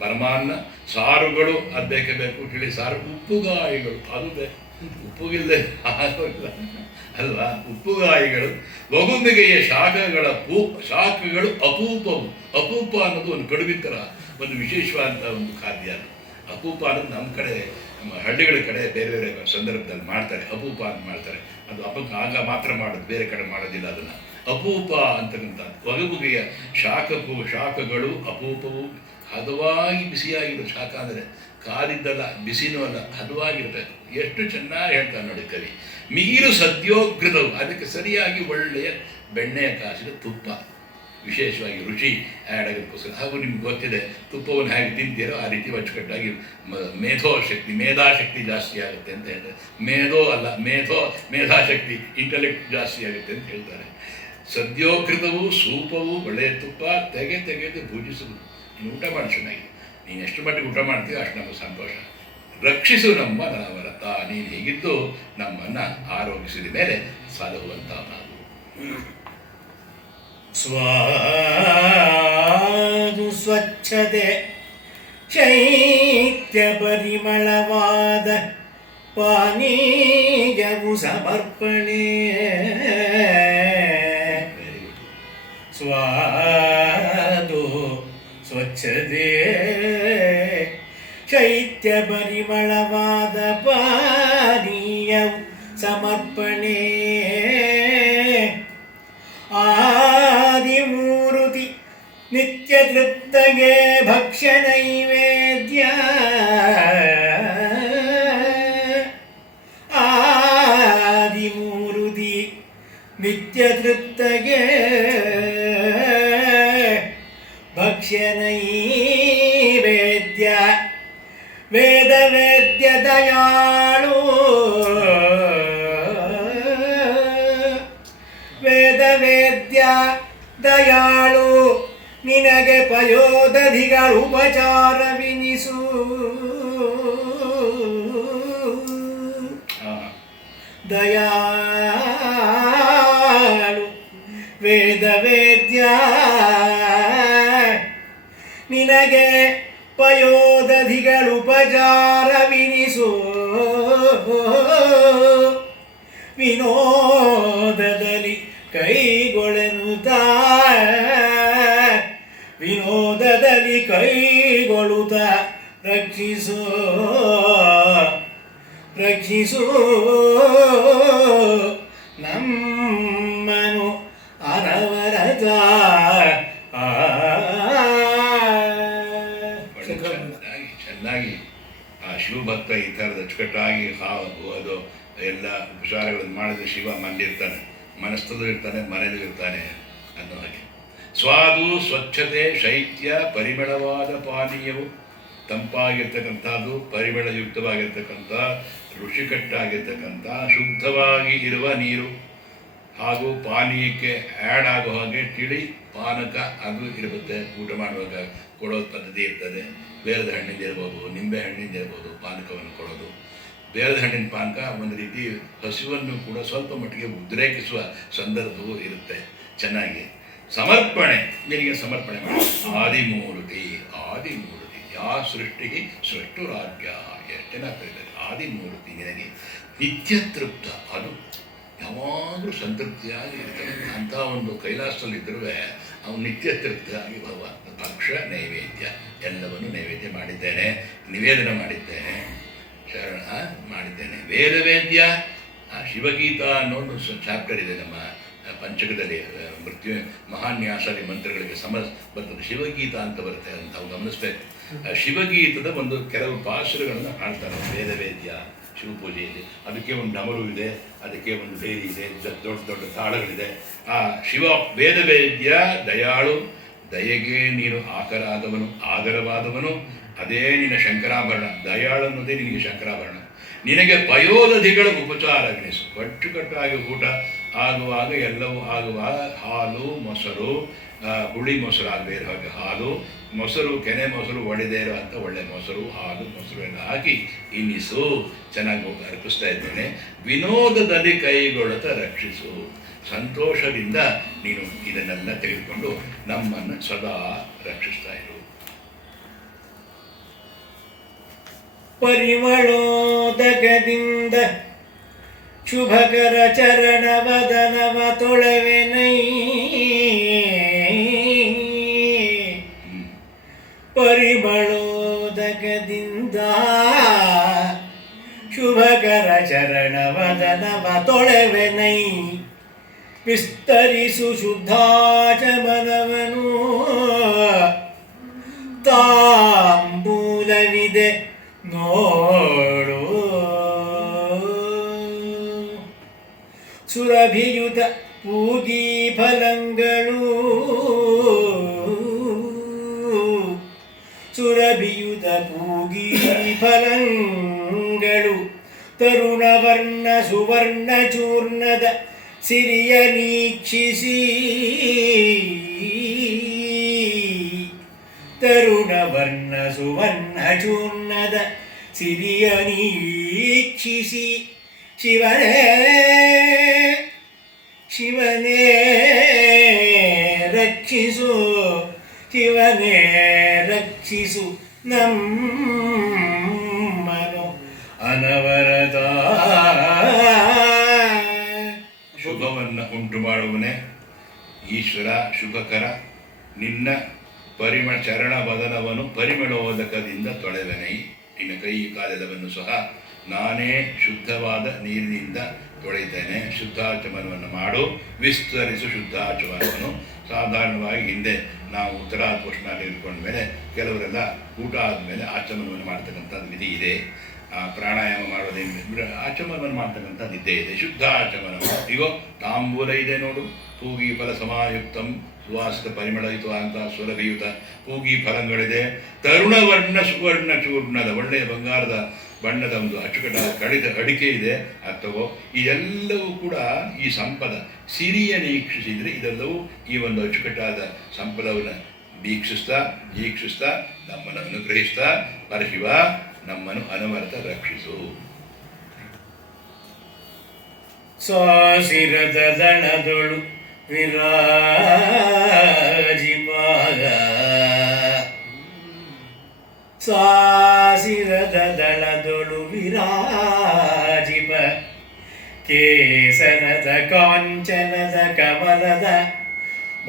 ಪರಮಾನ್ನ, ಸಾರುಗಳು ಅದು ಬೇಕೇ ಬೇಕು, ತಿಳಿ ಸಾರು, ಉಪ್ಪುಗಾಯಿಗಳು ಅದು ಬೇಕು, ಉಪ್ಪುಗಿಲ್ಲದೆ ಆಗೋಲ್ಲ ಅಲ್ವಾ, ಉಪ್ಪುಗಾಯಿಗಳು, ಒಗುಮಿಗೆಯ ಶಾಖಗಳು ಅಪೂಪವು. ಅಪೂಪ ಅನ್ನೋದು ಒಂದು ಕಡುಬಿನ ಥರ ಒಂದು ವಿಶೇಷವಾದಂಥ ಒಂದು ಖಾದ್ಯ. ಅದು ಅಪೂಪ ಅನ್ನೋದು ನಮ್ಮ ಕಡೆ, ನಮ್ಮ ಹಳ್ಳಿಗಳ ಕಡೆ ಬೇರೆ ಬೇರೆ ಸಂದರ್ಭದಲ್ಲಿ ಮಾಡ್ತಾರೆ, ಅಪೂಪ ಅಂತ ಮಾಡ್ತಾರೆ. ಅದು ಆಗ ಮಾತ್ರ ಮಾಡೋದು, ಬೇರೆ ಕಡೆ ಮಾಡೋದಿಲ್ಲ ಅದನ್ನು. ಅಪೂಪ ಅಂತಕ್ಕಂಥ ಒಗಬುಗೆಯ ಶಾಖಗಳು ಅಪೂಪವು, ಹದವಾಗಿ ಬಿಸಿಯಾಗಿರೋ ಶಾಖ ಅಂದರೆ ಕಾದಿದ್ದಲ್ಲ, ಬಿಸಿನೂ ಅಲ್ಲ, ಹದವಾಗಿರಬೇಕು. ಎಷ್ಟು ಚೆನ್ನಾಗಿ ಹೇಳ್ತಾರೆ ನೋಡಿ ಕವಿ. ಮಿಗಿಲು ಸದ್ಯೋಗ್ರದವು, ಅದಕ್ಕೆ ಸರಿಯಾಗಿ ಒಳ್ಳೆಯ ಬೆಣ್ಣೆಯ ಕಾಸಿದ ತುಪ್ಪ, ವಿಶೇಷವಾಗಿ ರುಚಿ ಆ್ಯಡ್ ಆಗೋದಕ್ಕೋಸ್ಕರ. ಹಾಗೂ ನಿಮ್ಗೆ ಗೊತ್ತಿದೆ, ತುಪ್ಪವನ್ನು ಹೇಗೆ ತಿಂತೀರೋ ಆ ರೀತಿ ಅಚ್ಚುಕಟ್ಟಾಗಿ ಮೇಧಾಶಕ್ತಿ ಜಾಸ್ತಿ ಆಗುತ್ತೆ ಅಂತ ಹೇಳ್ತಾರೆ. ಮೇಧಾಶಕ್ತಿ, ಇಂಟೆಲೆಕ್ಟ್ ಜಾಸ್ತಿ ಆಗುತ್ತೆ ಅಂತ ಹೇಳ್ತಾರೆ. ಸದ್ಯೋಕೃತವು, ಸೂಪವು, ಒಳ್ಳೆಯ ತುಪ್ಪ ತೆಗೆದು ಭುಜಿಸುವುದು. ನೀನು ಊಟ ಮಾಡಿ ಚೆನ್ನಾಗಿ, ನೀನು ಎಷ್ಟು ಮಟ್ಟಿಗೆ ಊಟ ಮಾಡ್ತೀಯೋ ಅಷ್ಟು ನಮಗೆ ಸಂತೋಷ. ರಕ್ಷಿಸು ನಮ್ಮ ನವರತ, ನೀನು ಹೀಗಿದ್ದು ನಮ್ಮನ್ನು ಆರೋಗಿಸಿದ ಮೇಲೆ ಸಾಧುವಂತ ನಾವು. ಸ್ವಾದು ಸ್ವಚ್ಛತೆ ಶೈತ್ಯ ಪರಿಮಳವಾದ ಪಾನೀಯವು ಸಮರ್ಪಣೆ. ಸ್ವಾದು ಸ್ವಚ್ಛತೆ ಶೈತ್ಯ ಪರಿಮಳವಾದ ಪಾನೀಯವು ಸಮರ್ಪಣೆ. ಆದಿಮೂರುತಿ ನಿತ್ಯ ತೃಪ್ತಗೆ ಭಕ್ಷ್ಯ ನೈವೇದ್ಯ. ಆದಿಮೂರುತಿ ನಿತ್ಯ ತೃಪ್ತಗೆ ಭಕ್ಷ್ಯ ನೈವೇದ್ಯ. ವೇದ ವೇದ್ಯ ದಯಾಳು, ವೇದ ವೇದ್ಯ ದಯಾಳು, ನಿನಗೆ ಪಯೋದಧಿಗಳು ಉಪಚಾರವಿನಿಸು. ದಯಾಳು ವೇದ ವೇದ್ಯ, ನಿನಗೆ ಪಯೋದಧಿಗಳು ಉಪಚಾರವಿನಿಸು. ವಿನೋದದಲ್ಲಿ ಕೈಗೊಳ್ಳುತ್ತ, ವಿನೋದದಲ್ಲಿ ಕೈಗೊಳ್ಳುತ್ತ ರಕ್ಷಿಸು, ರಕ್ಷಿಸು ನಮ್ಮನು ಅನವರತ. ಚೆನ್ನಾಗಿ ಆ ಶಿವಭಕ್ತ ಈ ಥರದ ಅಚ್ಚುಕಟ್ಟಾಗಿ ಅದು ಎಲ್ಲ ಉಪಚಾರಗಳನ್ನು ಮಾಡಿದ್ರೆ ಶಿವ ಮನೇಲಿರ್ತಾನೆ, ಮನಸ್ಥದೂ ಇರ್ತಾನೆ, ಮನೇಲೂ ಇರ್ತಾನೆ ಅನ್ನೋ ಹಾಗೆ. ಸ್ವಾದು ಸ್ವಚ್ಛತೆ ಶೈತ್ಯ ಪರಿಮಳವಾದ ಪಾನೀಯವು, ತಂಪಾಗಿರ್ತಕ್ಕಂಥದ್ದು, ಪರಿಮಳಯುಕ್ತವಾಗಿರ್ತಕ್ಕಂಥ, ರುಚಿಕಟ್ಟಾಗಿರ್ತಕ್ಕಂಥ, ಶುದ್ಧವಾಗಿ ಇರುವ ನೀರು, ಹಾಗೂ ಪಾನೀಯಕ್ಕೆ ಆ್ಯಡ್ ಆಗೋ ಹಾಗೆ ತಿಳಿ ಪಾನಕ ಅದು ಇರುತ್ತೆ. ಊಟ ಮಾಡುವಾಗ ಕೊಡೋ ಪದ್ಧತಿ ಇರ್ತದೆ. ಬೇಲದ ಹಣ್ಣಿಂದ ಇರ್ಬೋದು, ನಿಂಬೆ ಹಣ್ಣಿಂದ ಇರ್ಬೋದು ಪಾನಕವನ್ನು ಕೊಡೋದು. ಬೇಲದ ಹಣ್ಣಿನ ಪಾನಕ ಒಂದು ರೀತಿ ಹಸಿವನ್ನು ಕೂಡ ಸ್ವಲ್ಪ ಮಟ್ಟಿಗೆ ಉದ್ರೇಕಿಸುವ ಸಂದರ್ಭವೂ ಇರುತ್ತೆ. ಚೆನ್ನಾಗಿ ಸಮರ್ಪಣೆ, ನಿನಗೆ ಸಮರ್ಪಣೆ ಮಾಡಿ. ಆದಿಮೂರ್ತಿ, ಆದಿಮೂರ್ತಿ ಯಾ ಸೃಷ್ಟಿಗೆ ಸೃಷ್ಟುರಾಜ್ಯ, ಎಷ್ಟು ಚೆನ್ನಾಗ್ತಾ ಇದ್ದಾರೆ. ಆದಿಮೂರ್ತಿ ನಿನಗೆ ನಿತ್ಯ ತೃಪ್ತ, ಅದು ಯಾವಾಗಲೂ ಸಂತೃಪ್ತಿಯಾಗಿ ಇರ್ತದೆ. ಅಂಥ ಒಂದು ಕೈಲಾಸದಲ್ಲಿದ್ದರೂ ಅವನು ನಿತ್ಯ ತೃಪ್ತನಾಗಿ ಭವ. ಭಕ್ಷ ನೈವೇದ್ಯ ಎಲ್ಲವನ್ನು ನೈವೇದ್ಯ ಮಾಡಿದ್ದೇನೆ, ನಿವೇದನ ಮಾಡಿದ್ದೇನೆ, ಶರಣ ಮಾಡಿದ್ದೇನೆ. ವೇದವೇದ್ಯ ಶಿವಗೀತ ಅನ್ನೋದು ಚಾಪ್ಟರ್ ಇದೆ ನಮ್ಮ ಪಂಚಕದಲ್ಲಿ, ಮೃತ್ಯು ಮಹಾನ್ಯಾಸರಿ ಮಂತ್ರಗಳಿಗೆ ಬರ್ತದೆ. ಶಿವಗೀತ ಅಂತ ಬರುತ್ತೆ ಅಂತ ನಾವು ಗಮನಿಸ್ಬೇಕು. ಶಿವಗೀತದ ಒಂದು ಕೆಲವು ಪಾಸುರಗಳನ್ನು ಹಾಡ್ತಾರೆ ವೇದವೇದ್ಯ ಶಿವಪೂಜೆಯಲ್ಲಿ. ಅದಕ್ಕೆ ಒಂದು ಡಮರು ಇದೆ, ಅದಕ್ಕೆ ಒಂದು ಬೇರಿ ಇದೆ, ದೊಡ್ಡ ದೊಡ್ಡ ತಾಳಗಳಿದೆ. ಆ ಶಿವ ವೇದವೇದ್ಯ ದಯಾಳು, ದಯೆಗೆ ನೀನು ಆಕರಾದವನು, ಆಗರವಾದವನು, ಅದೇ ನಿನ್ನ ಶಂಕರಾಭರಣ. ದಯಾಳು ಅನ್ನೋದೇ ನಿನಗೆ ಶಂಕರಾಭರಣ. ನಿನಗೆ ಪಯೋದಧಿಗಳ ಉಪಚಾರಗಣಿಸು. ಕಟ್ಟುಕಟ್ಟಾಗಿ ಊಟ ಆಗುವಾಗ ಎಲ್ಲವೂ ಆಗುವಾಗ ಹಾಲು ಮೊಸರು, ಹುಳಿ ಮೊಸರು ಆಗದೇ ಇರೋ ಹಾಗೆ ಹಾಲು ಮೊಸರು, ಕೆನೆ ಮೊಸರು ಒಡೆದೇ ಇರೋ ಅಂತ ಒಳ್ಳೆ ಮೊಸರು, ಹಾಲು ಮೊಸರು ಎಲ್ಲ ಹಾಕಿ ಇನ್ನಿಸು. ಚೆನ್ನಾಗಿ ಅರ್ಪಿಸ್ತಾ ಇದ್ದೇನೆ. ವಿನೋದದಲ್ಲಿ ಕೈಗೊಳ್ಳುತ್ತಾ ರಕ್ಷಿಸು. ಸಂತೋಷದಿಂದ ನೀನು ಇದನ್ನೆಲ್ಲ ತೆಗೆದುಕೊಂಡು ನಮ್ಮನ್ನು ಸದಾ ರಕ್ಷಿಸ್ತಾ ಇರು. ಪರಿಮಳೋದಕದಿಂದ ಶುಭಕರ ಚರಣವದನವ ತೊಳವೆನೈ. ಪರಿಮಳೋದಕದಿಂದ ಶುಭಕರ ಚರಣವದನವ ತೊಳವೆನೈ. ವಿಸ್ತರಿಸು ಶುದ್ಧಾಚಮನವನು ತಾಂಬೂಲವಿದೆ ನೋಡು. ಸುರಭಿಯುತ ಪೂಗಿ ಫಲಗಳು, ಸುರಭಿಯುತ ಪೂಗಿ ಫಲಗಳು. ತರುಣವರ್ಣ ಸುವರ್ಣ ಚೂರ್ಣದ ಸಿರಿಯ ನೀಕ್ಷಿಸಿ. ತರುಣವರ್ಣ ಸುವರ್ಣ ಚೂರ್ಣದ ಸಿರಿಯ ನೀಕ್ಷಿಸಿ. ಶಿವನೇ ಶಿವನೇ ರಕ್ಷಿಸು, ಶಿವನೇ ರಕ್ಷಿಸು ನಮ್ಮನು ಅನವರತ. ಶುಭವನ್ನು ಉಂಟು ಮಾಡುವನೇ ಈಶ್ವರ ಶುಭಕರ. ನಿನ್ನ ಪರಿಮಳ ಚರಣ ವದನವನ್ನು ಪರಿಮಳೋದಕದಿಂದ ತೊಳೆವೆನೈ. ನಿನ್ನ ಕೈ ಕಾಲೆಲ್ಲವನ್ನು ಸಹ ನಾನೇ ಶುದ್ಧವಾದ ನೀರಿನಿಂದ ತೊಳೆಯುತ್ತೇನೆ. ಶುದ್ಧಾಚಮನವನ್ನು ಮಾಡು. ವಿಸ್ತರಿಸು ಶುದ್ಧಾಚಮನವನ್ನು. ಸಾಧಾರಣವಾಗಿ ಹಿಂದೆ ನಾವು ಉತ್ತರಾಪೋಷಣ ತೆಗೆದುಕೊಂಡ ಮೇಲೆ ಕೆಲವರೆಲ್ಲ ಊಟ ಆದಮೇಲೆ ಆಚಮನವನ್ನು ಮಾಡ್ತಕ್ಕಂಥದ್ದು ವಿಧಿ ಇದೆ. ಪ್ರಾಣಾಯಾಮ ಮಾಡೋದೇನು ಆಚಮನವನ್ನು ಮಾಡ್ತಕ್ಕಂಥದ್ದು ಇದ್ದೇ ಇದೆ. ಶುದ್ಧ ಆಚಮನ. ಈಗ ತಾಂಬೂಲ ಇದೆ ನೋಡು. ಪೂಗಿ ಫಲ ಸಮಾಯುಕ್ತಂ ಸುವಾಸಿತ ಪರಿಮಳಯುತ ಅಂತ ಸುರಭಿಯುತ ಪೂಗಿ ಫಲಗಳಿದೆ. ತರುಣವರ್ಣ ಸುವರ್ಣ ಚೂರ್ಣದ ಒಳ್ಳೆಯ ಬಂಗಾರದ ಬಣ್ಣದ ಒಂದು ಅಚ್ಚುಕಟ್ಟಾದ ಕಡಿತ ಅಡಿಕೆ ಇದೆ. ಅಥವಾ ಇದೆಲ್ಲವೂ ಕೂಡ ಈ ಸಂಪದ ಸಿರಿಯ ನೀಕ್ಷಿಸಿದರೆ ಇದೆಲ್ಲವೂ ಈ ಒಂದು ಅಚ್ಚುಕಟ್ಟಾದ ಸಂಪದವನ್ನು ವೀಕ್ಷಿಸ್ತಾ ನಮ್ಮನ್ನು ಅನುಗ್ರಹಿಸ್ತಾ ಪರಶಿವ ನಮ್ಮನ್ನು ಅನವರತ ರಕ್ಷಿಸು. ಸಾಸಿರದ ದಳದೊಳು ವಿರಾಜಿಮಾಗ. ಸಾಸಿರದ ದಳದೊಳು ವಿರಾಜಿಪ. ಕೇಸರದ ಕಾಂಚನದ ಕಮಲದ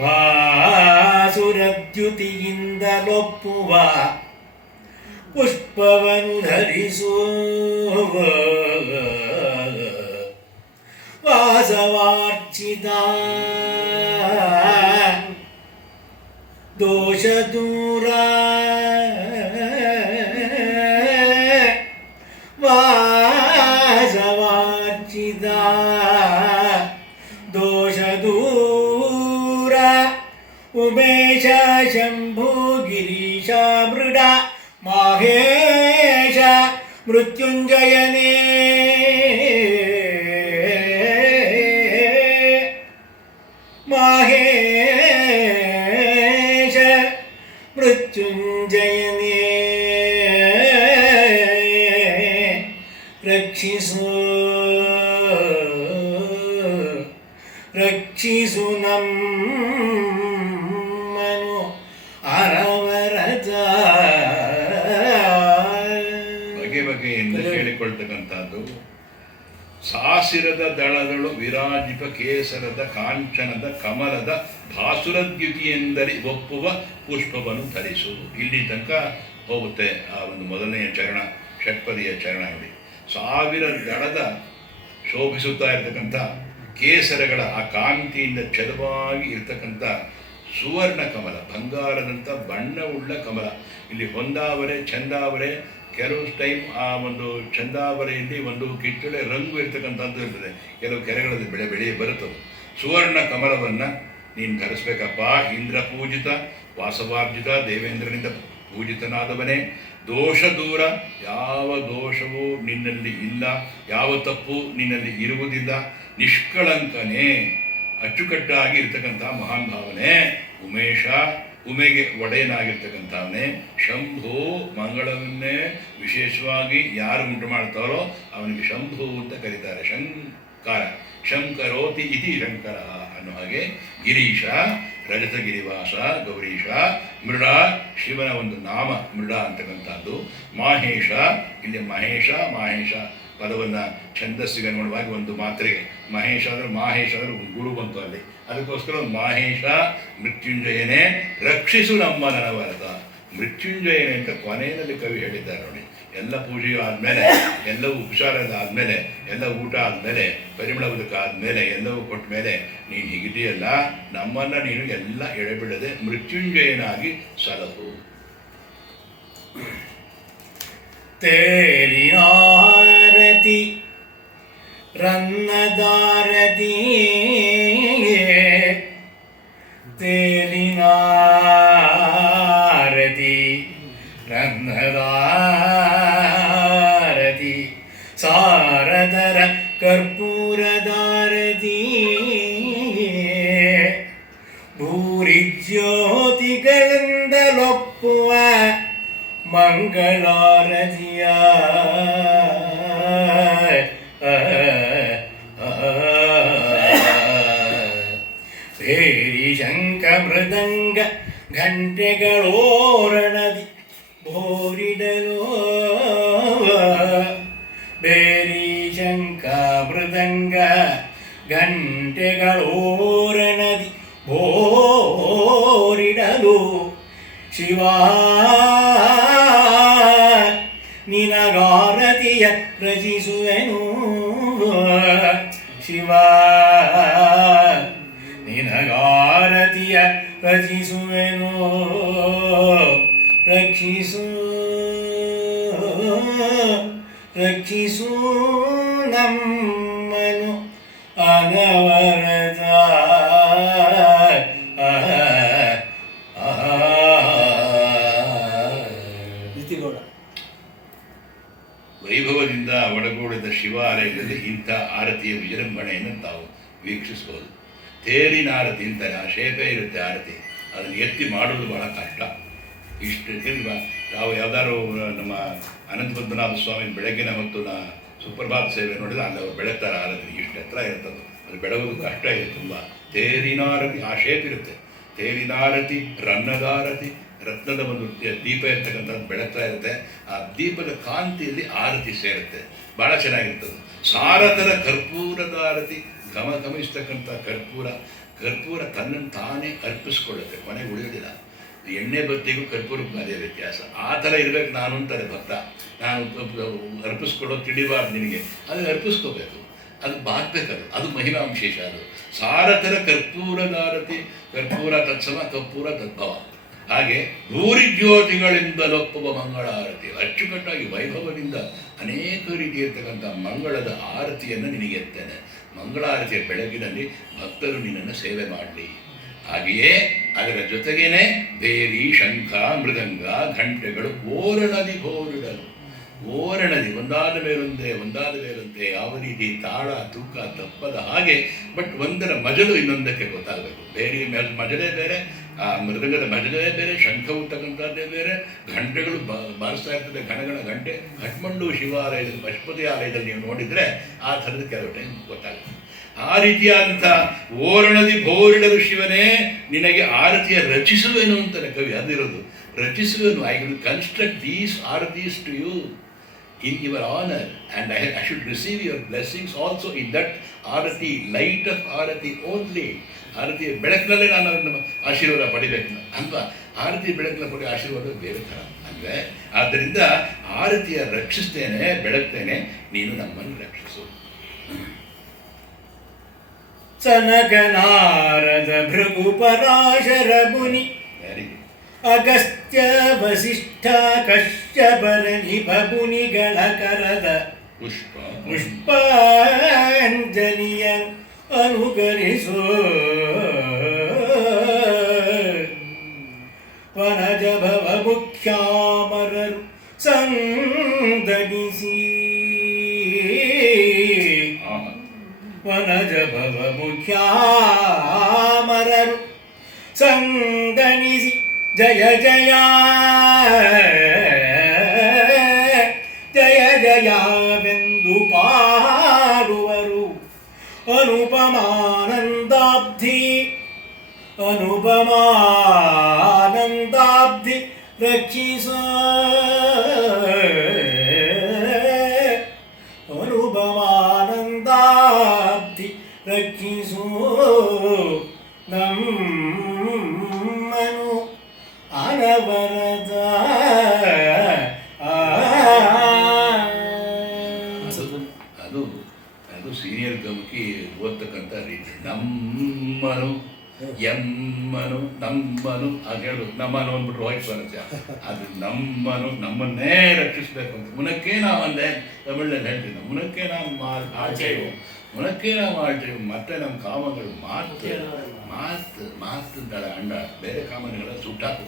ಭಾಸುರದ್ಯುತಿಯಿಂದಲೊಪ್ಪುವ ಪುಷ್ಪವನ್ನು ಧರಿಸುವ ವಾಸವಾರ್ಚಿತ ದೋಷ ದೂರ ವಾಸವಾರ್ಚಿತ ದೋಷ ದೂರ ಉಮೇಶ ಶಂಭು ಗಿರೀಶ ಮೃಡ ಮಾಹೇಶ ಮೃತ್ಯುಂಜಯನೇ. ಮಾಹೇಶ ಮೃತ್ಯುಂಜಯನೇ ರಕ್ಷಿಸು ರಕ್ಷಿಸು ನಮ್ಮನು ಅರವರತ. ಬಗೆಯಿಂದ ಕೇಳಿಕೊಳ್ತಕ್ಕಂಥದ್ದು ಸಾಸಿರದ ದಳಗಳು ವಿರಾಜಿಪ ಕೇಸರದ ಕಾಂಚನದ ಕಮಲದ ಭಾಸುರದ್ಯುತಿಯೆಂದರಿ ಒಪ್ಪುವ ಪುಷ್ಪವನ್ನು ಧರಿಸು. ಇಲ್ಲಿ ತನಕ ಹೋಗುತ್ತೆ ಆ ಒಂದು ಮೊದಲನೆಯ ಚರಣ, ಷಟ್ಪದಿಯ ಚರಣ ನೋಡಿ. 1000 ದಳದ ಶೋಭಿಸುತ್ತಾ ಇರತಕ್ಕಂಥ ಕೇಸರಗಳ ಆ ಕಾಂತಿಯಿಂದ ಛಲವಾಗಿ ಇರ್ತಕ್ಕಂಥ ಸುವರ್ಣ ಕಮಲ, ಬಂಗಾರದಂಥ ಬಣ್ಣವುಳ್ಳ ಕಮಲ. ಇಲ್ಲಿ ಹೊಂದಾವರೆ, ಚಂದಾವರೆ, ಕೆಲವು ಟೈಮ್ ಆ ಒಂದು ಚಂದಾವರೆಯಲ್ಲಿ ಒಂದು ಕಿತ್ತಳೆ ರಂಗು ಇರ್ತಕ್ಕಂಥದ್ದು ಇರ್ತದೆ, ಕೆಲವು ಕೆರೆಗಳಲ್ಲಿ ಬೆಳೆ ಬರುತ್ತದೆ. ಸುವರ್ಣ ಕಮಲವನ್ನು ನೀನು ಧರಿಸ್ಬೇಕಪ್ಪ. ಇಂದ್ರ ಪೂಜಿತ ವಾಸವಾರ್ಜಿತ, ದೇವೇಂದ್ರನಿಂದ ಪೂಜಿತನಾದವನೇ, ದೋಷ ದೂರ, ಯಾವ ದೋಷವೂ ನಿನ್ನಲ್ಲಿ ಇಲ್ಲ, ಯಾವ ತಪ್ಪು ನಿನ್ನಲ್ಲಿ ಇರುವುದಿಲ್ಲ, ನಿಷ್ಕಳಂಕನೇ, ಅಚ್ಚುಕಟ್ಟಾಗಿ ಇರ್ತಕ್ಕಂಥ ಮಹಾನ್ ಭಾವನೆ, ಉಮೇಶ, ಉಮೆಗೆ ಒಡೆಯನಾಗಿರ್ತಕ್ಕಂಥವನೇ, ಶಂಭು, ಮಂಗಳವನ್ನೇ ವಿಶೇಷವಾಗಿ ಯಾರು ಉಂಟು ಮಾಡ್ತಾರೋ ಅವನಿಗೆ ಶಂಭು ಅಂತ ಕರೀತಾರೆ. ಶಂಕರ, ಶಂಕರೋತಿ ಇತಿ ಶಂಕರ ಅನ್ನೋ ಹಾಗೆ. ಗಿರೀಶ, ರಜತಗಿರಿವಾಸ, ಗೌರೀಶ, ಮೃಡ, ಶಿವನ ಒಂದು ನಾಮ ಮೃಡ ಅಂತಕ್ಕಂಥದ್ದು. ಮಾಹೇಶ, ಇಲ್ಲಿ ಮಹೇಶ ಮಾಹೇಶ ಪದವನ್ನು ಛಂದಸ್ಸಿಗೆ ನೋಡುವಾಗ ಒಂದು ಮಾತ್ರೆಗೆ ಮಹೇಶ ಅಂದರೆ ಮಾಹೇಶ ಅಂದರೆ ಗುರು ಬಂತು ಅಲ್ಲಿ, ಅದಕ್ಕೋಸ್ಕರ ಮಾಹೇಶ ಮೃತ್ಯುಂಜಯನೇ ರಕ್ಷಿಸು ನಮ್ಮ ನನವರತ. ಮೃತ್ಯುಂಜಯನೇ ಅಂತ ಕೊನೆಯಲ್ಲಿ ಕವಿ ಹೇಳಿದ್ದಾರೆ ನೋಡಿ. ಎಲ್ಲ ಪೂಜೆಯು ಆದಮೇಲೆ, ಎಲ್ಲವೂ ಉಪಚಾರದ ಆದಮೇಲೆ, ಎಲ್ಲ ಊಟ ಆದಮೇಲೆ, ಪರಿಮಳ ಬದುಕ ಆದಮೇಲೆ, ಎಲ್ಲವೂ ಕೊಟ್ಟ ಮೇಲೆ ನೀನು ಹೀಗಿದೆಯಲ್ಲ, ನಮ್ಮನ್ನು ನೀನು ಎಲ್ಲ ಎಡೆಬಿಡದೆ ಮೃತ್ಯುಂಜಯನಾಗಿ ಸಲಹು. ತೇರಿನಾರತಿ ರನ್ನದಾರತಿ, ತೇರಿನಾರತಿ ರನ್ನದಾರತಿ, ಸಾರದರ ಕರ್ಪೂರದಾರತಿ, ಭೂರಿ ಜ್ಯೋತಿಗಳಿಂದಲೊಪ್ಪುವ ಮಂಗಳಾರತಿಯ, ಭೇರಿ ಶಂಖ ಮೃದಂಗ ಘಂಟೆಗಳೋರಣದಿ ಭೋರಿಡಲು, ಬೇರಿ ಶಂಖ ಮೃದಂಗ ಘಂಟೆಗಳೋರಣದಿ ಭೋರಿಡಲು, ಶಿವ ನಿನಗಾರತಿಯ ರಚಿಸುವೆನು, ಶಿವ ನಿನಗಾರತಿಯ ರಚಿಸುವೆನು, ರಕ್ಷಿಸು ರಕ್ಷಿಸು ನಮ್ಮನು ಅನವರತ. ವೈಭವದಿಂದ ಒಡಗೂಡಿದ ಶಿವಾಲಯದಲ್ಲಿ ಇಂಥ ಆರತಿಯ ವಿಜೃಂಭಣೆಯನ್ನು ತಾವು ವೀಕ್ಷಿಸ್ಬೋದು. ತೇರಿನ ಆರತಿ ಅಂತಾರೆ, ಆ ಶೇಪೇ ಇರುತ್ತೆ ಆರತಿ, ಅದನ್ನು ಎತ್ತಿ ಮಾಡೋದು ಬಹಳ ಕಷ್ಟ. ಇಷ್ಟು ನಾವು ಯಾವ್ದಾದ್ರು ನಮ್ಮ ಅನಂತ ಪದ್ಮನಾಭ ಸ್ವಾಮಿ ಬೆಳಗ್ಗಿನ ಮತ್ತು ಸುಪ್ರಭಾತ ಸೇವೆ ನೋಡಿದ್ರೆ ಅಲ್ಲಿ ಅವ್ರು ಬೆಳಗ್ತಾರೆ ಆರತಿ, ಇಷ್ಟು ಎತ್ತರ ಇರ್ತದೆ, ಅದು ಬೆಳಗೋದು ಕಷ್ಟ ಇದೆ ತುಂಬ. ತೇರಿನಾರತಿ ಆ ಶೇಪ್ ಇರುತ್ತೆ. ತೇರಿನಾರತಿ, ರನ್ನದಾರತಿ, ರತ್ನದ ಒಂದು ದೀಪ ಇರ್ತಕ್ಕಂಥದ್ದು ಬೆಳಗ್ತಾ ಇರುತ್ತೆ, ಆ ದೀಪದ ಕಾಂತಿಯಲ್ಲಿ ಆರತಿ ಸೇರುತ್ತೆ, ಭಾಳ ಚೆನ್ನಾಗಿರ್ತದೆ. ಸಾರಥರ ಕರ್ಪೂರದ ಆರತಿ, ಘಮಿಸ್ತಕ್ಕಂಥ ಕರ್ಪೂರ ತನ್ನನ್ನು ತಾನೇ ಅರ್ಪಿಸ್ಕೊಳ್ಳುತ್ತೆ, ಕೊನೆಗೆ ಉಳಿಯೋದಿಲ್ಲ. ಎಣ್ಣೆ ಬತ್ತಿಗೂ ಕರ್ಪೂರಕ್ಕೂ ಅದೇ ವ್ಯತ್ಯಾಸ. ಆ ಥರ ಇರಬೇಕು ನಾನು ಅಂತಾರೆ ಭಕ್ತ. ನಾನು ಅರ್ಪಿಸ್ಕೊಡೋದು ತಿಳಿಬಾರ್ದು ನಿನಗೆ, ಅದನ್ನು ಅರ್ಪಿಸ್ಕೋಬೇಕು, ಅದು ಬಾಗ್ಬೇಕದು, ಅದು ಮಹಿಮಾ ವಿಶೇಷ. ಅದು ಸಾರಥರ ಕರ್ಪೂರದಾರತಿ, ಕರ್ಪೂರ ತತ್ಸಮ ಕರ್ಪೂರ ತದ್ಭವ. ಹಾಗೆ ಭೂರಿ ಜ್ಯೋತಿಗಳಿಂದಲೊಪ್ಪುವ ಮಂಗಳ ಆರತಿ, ಅಚ್ಚುಕಟ್ಟಾಗಿ ವೈಭವದಿಂದ ಅನೇಕ ರೀತಿ ಇರ್ತಕ್ಕಂಥ ಮಂಗಳದ ಆರತಿಯನ್ನು ನಿನಗೆತ್ತೇನೆ. ಮಂಗಳಾರತಿಯ ಬೆಳಗಿನಲ್ಲಿ ಭಕ್ತರು ನಿನ್ನನ್ನು ಸೇವೆ ಮಾಡಲಿ. ಹಾಗೆಯೇ ಅದರ ಜೊತೆಗೇನೆ ಬೇರಿ, ಶಂಖ, ಮೃದಂಗ, ಘಂಟೆಗಳು ಓರಣದಿ ಭೋರಿಡಲು. ಓರಣದಿ ಒಂದಾದ ಮೇಲೊಂದೇ ಯಾವ ರೀತಿ ತಾಳ ತೂಕ ತಪ್ಪದ ಹಾಗೆ, ಬಟ್ ಒಂದರ ಮಜಲು ಇನ್ನೊಂದಕ್ಕೆ ಗೊತ್ತಾಗಬೇಕು. ಬೇರೆ ಮಜಲೇ ಬೇರೆ, ಆ ಮೃದಂಗದ ಮಜಲೇ ಬೇರೆ, ಶಂಖ ಹುಟ್ಟಕ್ಕಂಥದ್ದೇ ಬೇರೆ, ಘಂಟೆಗಳು ಬಾರಿಸ್ತಾ ಇರ್ತದೆ, ಘನಗಣ ಗಂಟೆ. ಕಠ್ಮಂಡು ಶಿವಾಲಯದಲ್ಲಿ ಪಶುಪತಿ ಆಲಯದಲ್ಲಿ ನೀವು ನೋಡಿದರೆ ಆ ಥರದ ಕೆಲವು ಟೈಮ್ ಗೊತ್ತಾಗುತ್ತೆ. ಆ ರೀತಿಯಾದಂಥ ಓರಣದಿ ಭೋರಿಡಲು ಶಿವನೇ ನಿನಗೆ ಆರತಿಯ ರಚಿಸುವೆನು ಅಂತಾರೆ ಕವಿ. ಅದಿರೋದು ರಚಿಸುವೆನು. I will construct these aartis to you. in your honor, and I should receive your blessings also in that aarti, light of aarti only. ಆರತಿಯ ಬೆಳಕಿನಲ್ಲೇ ನಾನು ನಮ್ಮ ಆಶೀರ್ವಾದ ಪಡಿಬೇಕು ಅಲ್ವಾ? ಆರತಿ ಬೆಳಕಿನ ಪಡಿ ಆಶೀರ್ವಾದ ಬೇರೆ ಥರ ಅಲ್ವೇ? ಆದ್ದರಿಂದ ಆರತಿಯ ರಕ್ಷಿಸ್ತೇನೆ, ಬೆಳಗ್ತೇನೆ, ನೀನು ನಮ್ಮನ್ನು ರಕ್ಷಿಸು. ಸನಕ ನಾರದ ಭೃಗು ಪರಾಶರ ಮುನಿ ಅಗಸ್ತ್ಯ ವಸಿಷ್ಠ ಕಶ್ಯಪರ ನಿಭ ಮುನಿಗಳ ಕರದ ಪುಷ್ಪಾಂಜಲಿಯ ಅನುಕರಿಸೋ ವನಜ ಭವ ಮುಖ್ಯಾಮರರು ಸಂದನಿಸಿ ವನಜ ಭವ ಮುಖ್ಯಾಮರರು ಸಂದನಿಸಿ ಜಯ ಜಯ ಜಯ ಜಯವೆಂದು ಪಾಡುವರು. ಅನುಪಮಾನಂದಾಬ್ಧಿ ಅನುಪಮಾನಂದಾಬ್ಧಿ ರಕ್ಷಿಸ ಅನುಪಮಾನಂದಾಬ್ಧಿ ರಕ್ಷಿಸು ನಮ್ಮನು ಅನವರದ. ಅದು ಸೀನಿಯರ್ ಗಮಕಿ ಓದ್ತಕ್ಕಂಥ ರೀತಿ. ನಮ್ಮನು ಎಮ್ಮನು ನಮ್ಮನು ಅದು ಹೇಳ್ಬೇಕು. ನಮ್ಮನು ಅಂದ್ಬಿಟ್ರು ಹೋಯ್ತು ಬರುತ್ತೆ. ಅದು ನಮ್ಮನು ನಮ್ಮನ್ನೇ ರಕ್ಷಿಸ್ಬೇಕು ಅಂತ. ಮುನಕ್ಕೆ ನಾವು ಅಂದೆ ತಮಿಳಲ್ಲಿ ಹೇಳ್ತೀವಿ, ಮುನಕ್ಕೆ ನಾವು ಆಳ್ತೇವೆ, ಮುನಕ್ಕೆ ನಾವು ಆಳ್ತೇವೆ. ಮತ್ತೆ ನಮ್ಮ ಕಾಮಗಳು ಮಾತು ದಳ ಅಂಡ ಬೇರೆ ಕಾಮನೆಗಳ ಸುಟ್ಟಾಕು.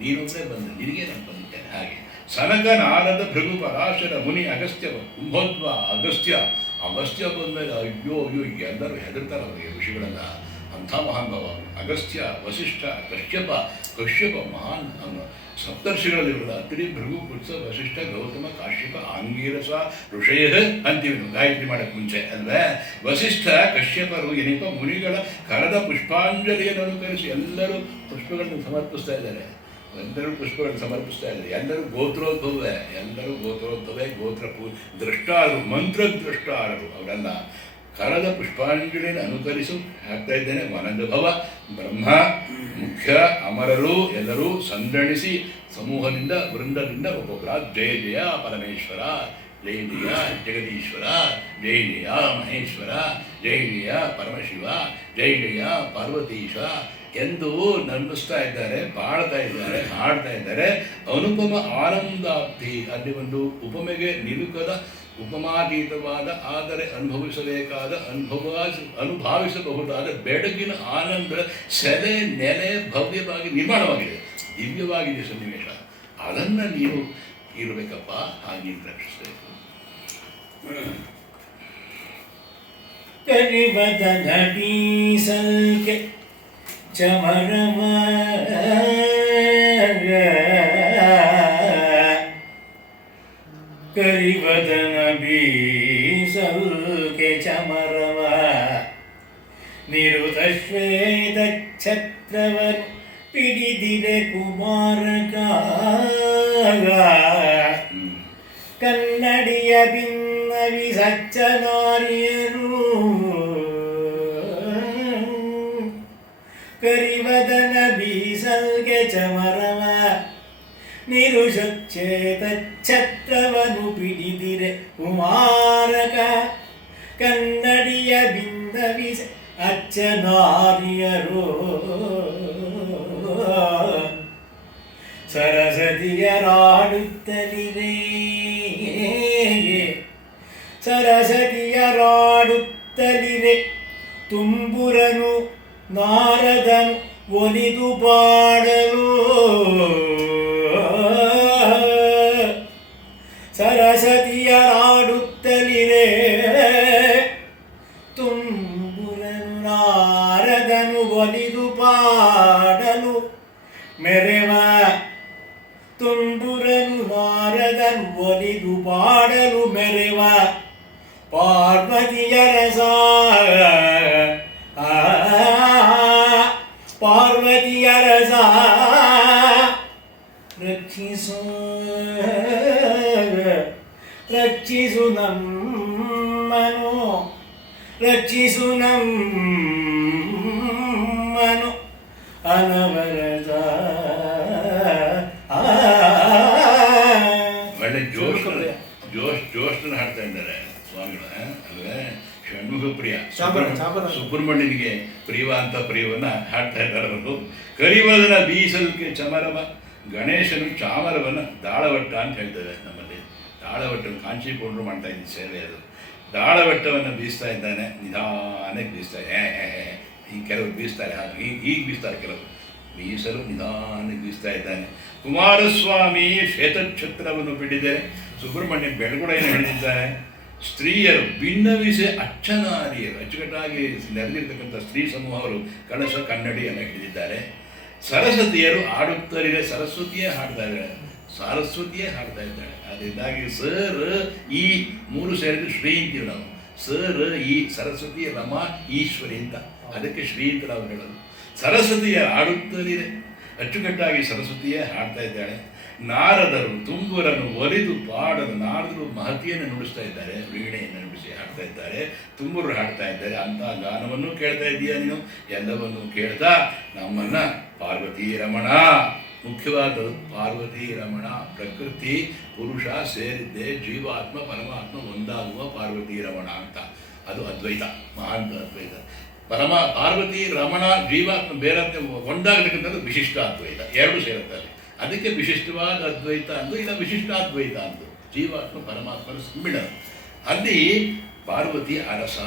ನೀನೊಬ್ಬರೇ ಬಂದು ನಿನಗೆ ನಾನು ಬಂದಿದ್ದೇನೆ. ಹಾಗೆ ಸನಕ ನಾರದ ಭೃಗು ಪರಾಶರ ಮುನಿ ಅಗಸ್ತ್ಯ ಕುಂಭೋದ್ವ ಅಗಸ್ತ್ಯ ಬಂದಮೇಲೆ ಅಯ್ಯೋ ಎಲ್ಲರೂ ಹೆದರ್ತಾರೆ ಅವರಿಗೆ ಋಷಿಗಳೆಲ್ಲ. ಅಂಥ ಮಹಾನುಭಾವ ಅಗಸ್ತ್ಯ, ವಸಿಷ್ಠ, ಕಶ್ಯಪ ಮಹಾನ್ ಸಪ್ತರ್ಷಿಗಳಲ್ಲಿರಲ್ಲ. ಅತ್ರಿ, ಭೃಗು, ಕುತ್ಸ, ವಸಿಷ್ಠ, ಗೌತಮ, ಕಾಶ್ಯಪ, ಆಂಗೀರಸ ಋಷಯ ಅಂತೀವಿ ನಾವು ಗಾಯತ್ರಿ ಮಾಡೋಕ್ಕೆ ಮುಂಚೆ ಅಲ್ವೇ. ವಸಿಷ್ಠ, ಕಶ್ಯಪರು ಎನಿಪ ಮುನಿಗಳ ಕರದ ಪುಷ್ಪಾಂಜಲಿಯನ್ನು ಅನುಕರಿಸಿ ಎಲ್ಲರೂ ಪುಷ್ಪಗಳನ್ನು ಸಮರ್ಪಿಸ್ತಾ ಇದ್ದಾರೆ. ಎಲ್ಲರೂ ಗೋತ್ರೋದ್ಭವೇ ಗೋತ್ರ ದ್ರಷ್ಟಾರರು, ಮಂತ್ರದ್ರಷ್ಟಾರರು ಅವರೆಲ್ಲ. ಕರದ ಪುಷ್ಪಾಂಜಲಿಯನ್ನು ಅನುಕರಿಸು ಹಾಕ್ತಾ ಇದ್ದೇನೆ. ವನದಭವ ಬ್ರಹ್ಮ ಮುಖ್ಯ ಅಮರರು ಎಲ್ಲರೂ ಸಂದಣಿಸಿ ಸಮೂಹದಿಂದ ವೃಂದದಿಂದ ಒಬ್ಬೊಬ್ಬರ ಜಯ ಜಯ ಪರಮೇಶ್ವರ, ಜಯ ಜಯ ಜಗದೀಶ್ವರ, ಜಯ ಜಯ ಮಹೇಶ್ವರ, ಜಯ ಜಯ ಪರಮಶಿವ, ಜಯ ಜಯ ಪಾರ್ವತೀಶ ಎಂದು ನಂಬಿಸ್ತಾ ಇದ್ದಾರೆ, ಬಾಳ್ತಾ ಇದ್ದಾರೆ, ಹಾಡ್ತಾ ಇದ್ದಾರೆ. ಅನುಪಮ ಆನಂದಾಬ್ಧಿ, ಅಲ್ಲಿ ಒಂದು ಉಪಮೆಗೆ ನಿಲುಕದ ಉಪಮಾತೀತವಾದ ಆದರೆ ಅನುಭವಿಸಬೇಕಾದ ಅನುಭವಿಸಬಹುದಾದ ಬೆಳಗಿನ ಆನಂದ ಸೆಲೆ ನೆಲೆ ಭವ್ಯವಾಗಿ ನಿರ್ಮಾಣವಾಗಿದೆ, ದಿವ್ಯವಾಗಿದೆ ಸನ್ನಿವೇಶ. ಅದನ್ನು ನೀವು ಇರಬೇಕಪ್ಪ, ಹಾಗೆ ನೀನು ರಕ್ಷಿಸಬೇಕು. ಕರಿವದನ ಬೀಸಲ್ಕೆ ಚಮರಮ ಕರಿವದನ ಬೀಸಲ್ಕೆ ಚಮರವ ನಿರುತ ಶ್ವೇತ ಛತ್ರವನ್ ಪಿಡಿದಿರೆ ಕುಮಾರಕ ಕನ್ನಡಿಯ ಭಿನ್ನವಿ ಸಚ್ಚನಾರಿಯರು ಕರಿವದನ ಬೀಸಲ್ಗೆ ಚಮರವ ನಿರುಷೇತ ಛತ್ರವನು ಪಿಡಿದಿರೆ ಕುಮಾರಕ ಕನ್ನಡಿಯ ಭಿನ್ನವಿ ಅಚ್ಚನಾರಿಯರು ಸರಸತಿಯರಾಡುತ್ತಲಿರೆ ಸರಸತಿಯರಾಡುತ್ತಲಿರೆ ತುಂಬುರನು ನಾರದನು ಒಲಿದು ಪಾಡಲು ಸರಸತಿಯರಾಡುತ್ತಲಿರೆ ತುಂಬುರನು ನಾರದನು ಒಲಿದು ಪಾಡಲು ಮೆರೆವ ತುಂಬುರನು ನಾರದನು ಒಲಿದು ಪಾಡಲು ಮೆರೆವ ಪಾರ್ವತಿಯರಸ ಪಾರ್ವತಿಯರಸ ರಕ್ಷಿಸೋ ರಕ್ಷಿಸು ನಮ್ಮನು ರಕ್ಷಿಸು ನಮ್ಮನು ಅನವರತ. ಒಳ್ಳೆ ಜೋಶ್ನ ಹಾಡ್ತಾ ಇದ್ದಾರೆ ಸ್ವಾಮಿಗಳು ಅಲ್ವೇ. ಷಣ್ಮುಖ ಪ್ರಿಯ ಸುಬ್ರಹ್ಮಣ್ಯನಿಗೆ ಪ್ರಿಯವಂತ ಪ್ರಿಯವನ್ನ ಹಾಡ್ತಾ ಇದ್ದಾರೆ ಅವರು. ಕರಿವದನ ಬೀಸಲ್ಕೆ ಚಮರವ, ಗಣೇಶನು ಚಾಮರವನ್ನು ದಾಳವಟ್ಟ ಅಂತ ಹೇಳ್ತೇವೆ ನಮ್ಮಲ್ಲಿ. ದಾಳವಟ್ಟವನ್ನು ಕಾಂಚೀಪುರರು ಮಾಡ್ತಾ ಇದ್ದ ಸೇವೆ ಅದು. ದಾಳವಟ್ಟವನ್ನು ಬೀಸ್ತಾ ಇದ್ದಾನೆ, ನಿಧಾನಕ್ಕೆ ಬೀಸ್ತಾರೆ. ಈಗ ಕೆಲವರು ಬೀಸ್ತಾರೆ, ಹಾಗೆ ಈಗ ಬೀಸ್ತಾರೆ ಕೆಲವರು. ಬೀಸಲು ನಿಧಾನಕ್ಕೆ ಬೀಸ್ತಾ ಇದ್ದಾನೆ. ಕುಮಾರಸ್ವಾಮಿ ಶ್ವೇತಛತ್ರವನ್ನು ಬಿಟ್ಟಿದ್ದಾರೆ. ಸುಬ್ರಹ್ಮಣ್ಯ ಬೆಳಗುಡೆಯನ್ನು ಹಿಡಿದಿದ್ದಾರೆ. ಸ್ತ್ರೀಯರು ಭಿನ್ನವಿಸೆ ಅಚ್ಚನಾರಿಯರು, ಅಚ್ಚುಕಟ್ಟಾಗಿ ನೆರೆದಿರ್ತಕ್ಕಂಥ ಸ್ತ್ರೀ ಸಮೂಹವರು ಕಳಶ ಕನ್ನಡಿಯನ್ನು ಹಿಡಿದಿದ್ದಾರೆ. ಸರಸ್ವತಿಯರು ಆಡುತ್ತಲಿದೆ, ಸರಸ್ವತಿಯೇ ಹಾಡ್ತಾ ಇದ್ದಾಳೆ, ಸರಸ್ವತಿಯೇ ಹಾಡ್ತಾ ಇದ್ದಾಳೆ. ಅದರಿಂದಾಗಿ ಸರ್ ಈ ಮೂರು ಸೇರಿದ್ರೆ ಶ್ರೀ ಅಂತೀವಿ ನಾವು. ಸರ್ ಈ ಸರಸ್ವತಿ ರಮಾ ಈಶ್ವರಿ ಅಂತ, ಅದಕ್ಕೆ ಶ್ರೀ ಅಂತ ನಾವು ಹೇಳೋದು. ಸರಸ್ವತಿಯ ಆಡುತ್ತಲಿದೆ, ಅಚ್ಚುಕಟ್ಟಾಗಿ ಸರಸ್ವತಿಯೇ ಹಾಡ್ತಾ ಇದ್ದಾಳೆ. ನಾರದರು ತುಂಬುರನ್ನು ಒಲಿದು ಪಾಡಲು, ನಾರದರು ಮಹತಿಯನ್ನು ನುಡಿಸ್ತಾ ಇದ್ದಾರೆ, ವೀಣೆಯನ್ನು ನುಡಿಸಿ ಹಾಡ್ತಾ ಇದ್ದಾರೆ, ತುಂಬುರು ಹಾಡ್ತಾ ಇದ್ದಾರೆ. ಅಂಥ ಗಾನವನ್ನು ಕೇಳ್ತಾ ಇದೀಯ ನೀನು. ಎಲ್ಲವನ್ನು ಕೇಳ್ತಾ ನಮ್ಮನ್ನ ಪಾರ್ವತಿ ರಮಣ, ಮುಖ್ಯವಾದದ್ದು ಪಾರ್ವತಿ ರಮಣ. ಪ್ರಕೃತಿ ಪುರುಷ ಸೇರಿದ್ದೆ, ಜೀವಾತ್ಮ ಪರಮಾತ್ಮ ಒಂದಾಗುವ ಪಾರ್ವತಿ ರಮಣ ಅಂತ. ಅದು ಅದ್ವೈತ, ಮಹಾನ್ ಅದ್ವೈತ. ಪಾರ್ವತಿ ರಮಣ ಜೀವಾತ್ಮ ಬೇರೆ ಒಂದಾಗತಕ್ಕಂಥದ್ದು ವಿಶಿಷ್ಟ ಅದ್ವೈತ, ಎರಡು ಸೇರುತ್ತೆ ಅಲ್ಲಿ. ಅದಕ್ಕೆ ವಿಶಿಷ್ಟವಾದ ಅದ್ವೈತ ಅಂದು, ಇಲ್ಲ ವಿಶಿಷ್ಟಾದ್ವೈತ ಅಂದು. ಜೀವಾತ್ಮ ಪರಮಾತ್ಮನ ಸಮ್ಮಿಳನ. ಅಲ್ಲಿ ಪಾರ್ವತಿ ಅರಸ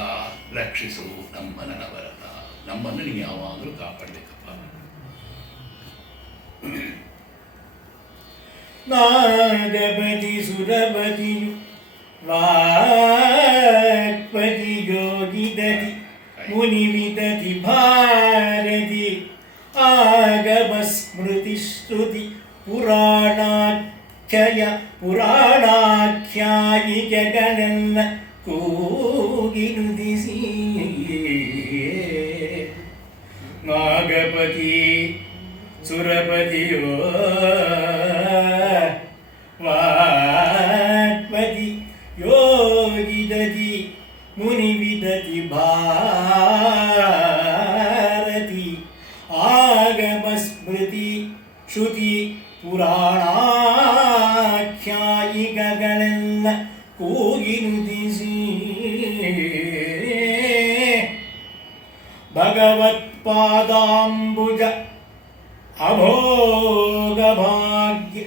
ರಕ್ಷಿಸು ನಮ್ಮ ನನವರತ, ನಮ್ಮನ್ನು ನೀವು ಯಾವಾಗಲೂ ಕಾಪಾಡಬೇಕಪ್ಪ. ನಾಗಪತಿ ಸುರಪತಿಯು ವಾಕ್ಪತಿ ಯೋಗಿದತಿ ಮುನಿವಿದತಿ ಭಾರತಿ ಆಗಮ ಸ್ಮೃತಿ ಸ್ತುತಿ ಪುರಾಣಾಖ್ಯಾಯಿಕೆಗಳೆಲ್ಲ ಕೂಗಿ ನುಡಿಸಿ. ನಾಗಪತಿ ಸುರಪತಿಯೋ ವಾಕ್ಪತಿ ಯೋಗಿದತಿ ಮುನಿವಿದತಿ ಭಾರತಿ ಆಗಮ ಸ್ಮೃತಿ ಶ್ರುತಿ ಪುರಾಣಾಖ್ಯಾಯಿಕೆಗಳೆಲ್ಲ ಕೂಗಿ ನುಡಿಸಿ. ಭಗವತ್ಪಾದಾಂಬುಜ ಅಭೋಗ ಭಾಗ್ಯ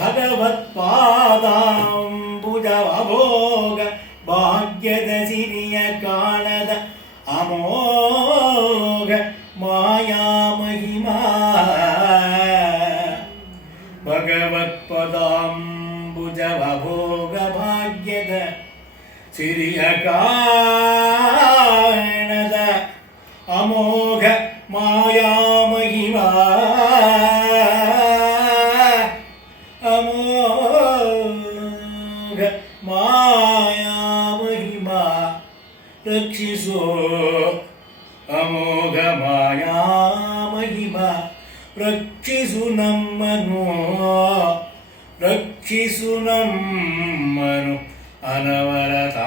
ಭಗವತ್ಪಾದಾಂಬುಜ ಅಭೋಗ ಭಾಗ್ಯದ ಸಿರಿಯ ಕಾಣದ ಅಮೋಘ ಮಾಯಾ ಮಹಿಮಾ. ಭಗವತ್ಪದಾಂಬುಜ ಅಭೋಗ ಭಾಗ್ಯದ ಸಿರಿಯ ಕಾಣದ ಅಮೋಘ ಮಾಯಾ ಮಹಿಮಾ. ಅಮೋಘ ಮಾಯಾ ಮಹಿಮಾ ರಕ್ಷಿಸೋ. ಅಮೋಘ ಮಾಯಾ ಮಹಿಮಾ ರಕ್ಷಿಸು ನಮ್ಮನು, ರಕ್ಷಿಸು ನಮ್ಮನು ಅನವರತ.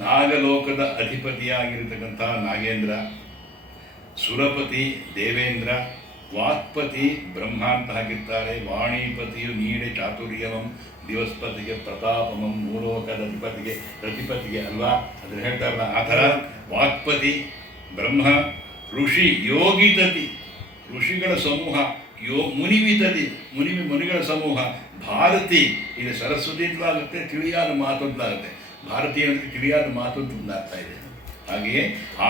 ನಾಗಲೋಕದ ಅಧಿಪತಿಯಾಗಿರತಕ್ಕಂಥ ನಾಗೇಂದ್ರ, ಸುರಪತಿ ದೇವೇಂದ್ರ, ವಾಕ್ಪತಿ ಬ್ರಹ್ಮ ಅಂತ ಹಾಕಿರ್ತಾರೆ. ವಾಣಿಪತಿಯು ನೀಡೆ ಚಾತುರ್ಯವಂ, ದಿವಸ್ಪತಿಗೆ ಪ್ರತಾಪಮಂ, ಮೂಲೋಕದ ಅಧಿಪತಿಗೆ ಪ್ರತಿಪತಿಗೆ ಅಲ್ವಾ, ಅದನ್ನು ಹೇಳ್ತಾರಲ್ಲ ಆ ಥರ. ವಾಕ್ಪತಿ ಬ್ರಹ್ಮ, ಋಷಿ ಯೋಗಿತತಿ ಋಷಿಗಳ ಸಮೂಹ, ಮುನಿವಿತತಿ ಮುನಿಗಳ ಸಮೂಹ, ಭಾರತಿ ಇದು ಸರಸ್ವತಿ ಅಂತಲಾಗುತ್ತೆ, ತಿಳಿಯಾದ ಮಾತು ಅಂತಲಾಗುತ್ತೆ. ಭಾರತಿ ಅಂದರೆ ತಿಳಿಯಾದ ಮಾತು ಅಂತ ಅರ್ಥ ಇದೆ. ಹಾಗೆಯೇ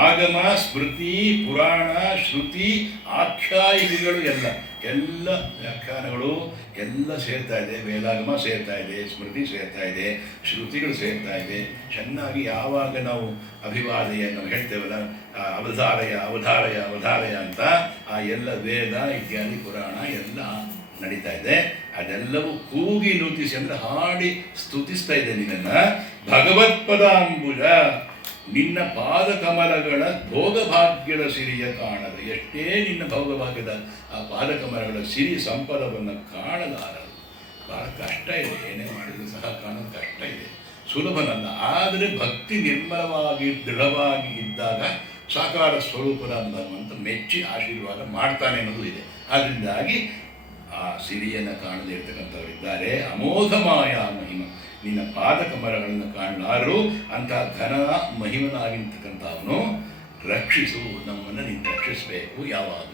ಆಗಮ ಸ್ಮೃತಿ ಪುರಾಣ ಶ್ರುತಿ ಆಖ್ಯಾಯಿಕೆಗಳು ಎಲ್ಲ ವ್ಯಾಖ್ಯಾನಗಳು ಎಲ್ಲ ಸೇರ್ತಾ ಇದೆ. ವೇದಾಗಮ ಸೇರ್ತಾ ಇದೆ, ಸ್ಮೃತಿ ಸೇರ್ತಾ ಇದೆ, ಶ್ರುತಿಗಳು ಸೇರ್ತಾ ಇದೆ. ಚೆನ್ನಾಗಿ ಯಾವಾಗ ನಾವು ಅಭಿವಾದೆಯನ್ನು ಹೇಳ್ತೇವಲ್ಲ, ಅವಧಾರಯ ಅಂತ ಆ ಎಲ್ಲ ವೇದ ಇತ್ಯಾದಿ ಪುರಾಣ ಎಲ್ಲ ನಡೀತಾ ಇದೆ. ಅದೆಲ್ಲವೂ ಕೂಗಿ ನುತಿಸಿ ಅಂದರೆ ಹಾಡಿ ಸ್ತುತಿಸ್ತಾ ಇದೆ ನಿನ್ನನ್ನು. ಭಗವತ್ಪದಾಂಬುಜ ನಿನ್ನ ಪಾದಕಮಲಗಳ ಭೋಗಭಾಗ್ಯದ ಸಿರಿಯ ಕಾಣದ. ಎಷ್ಟೇ ನಿನ್ನ ಭೋಗಭಾಗ್ಯದ ಆ ಪಾದಕಮಲಗಳ ಸಿರಿ ಸಂಪದವನ್ನು ಕಾಣಲಾರದು. ಭಾಳ ಕಷ್ಟ ಇದೆ, ಏನೇ ಮಾಡಿದರೂ ಸಹ ಕಾಣೋದು ಕಷ್ಟ ಇದೆ, ಸುಲಭನಲ್ಲ. ಆದರೆ ಭಕ್ತಿ ನಿರ್ಮಲವಾಗಿ ದೃಢವಾಗಿ ಇದ್ದಾಗ ಸಾಕಾರ ಸ್ವರೂಪನಾದಂತ ಮೆಚ್ಚಿ ಆಶೀರ್ವಾದ ಮಾಡ್ತಾನೆ ಅನ್ನೋದು ಇದೆ. ಅದರಿಂದಾಗಿ ಆ ಸಿರಿಯನ್ನು ಕಾಣದೇ ಇರ್ತಕ್ಕಂಥವರಿದ್ದಾರೆ. ಅಮೋಘಮಾಯ ಮಹಿಮ, ನಿನ್ನ ಪಾದಕಮಲಗಳನ್ನು ಕಾಣಲಾರು ಅಂತ ಘನ ಮಹಿಮನಾಗಿರ್ತಕ್ಕಂಥವನು ರಕ್ಷಿಸು, ನಮ್ಮನ್ನು ನೀನು ರಕ್ಷಿಸಬೇಕು ಯಾವಾಗಲೂ.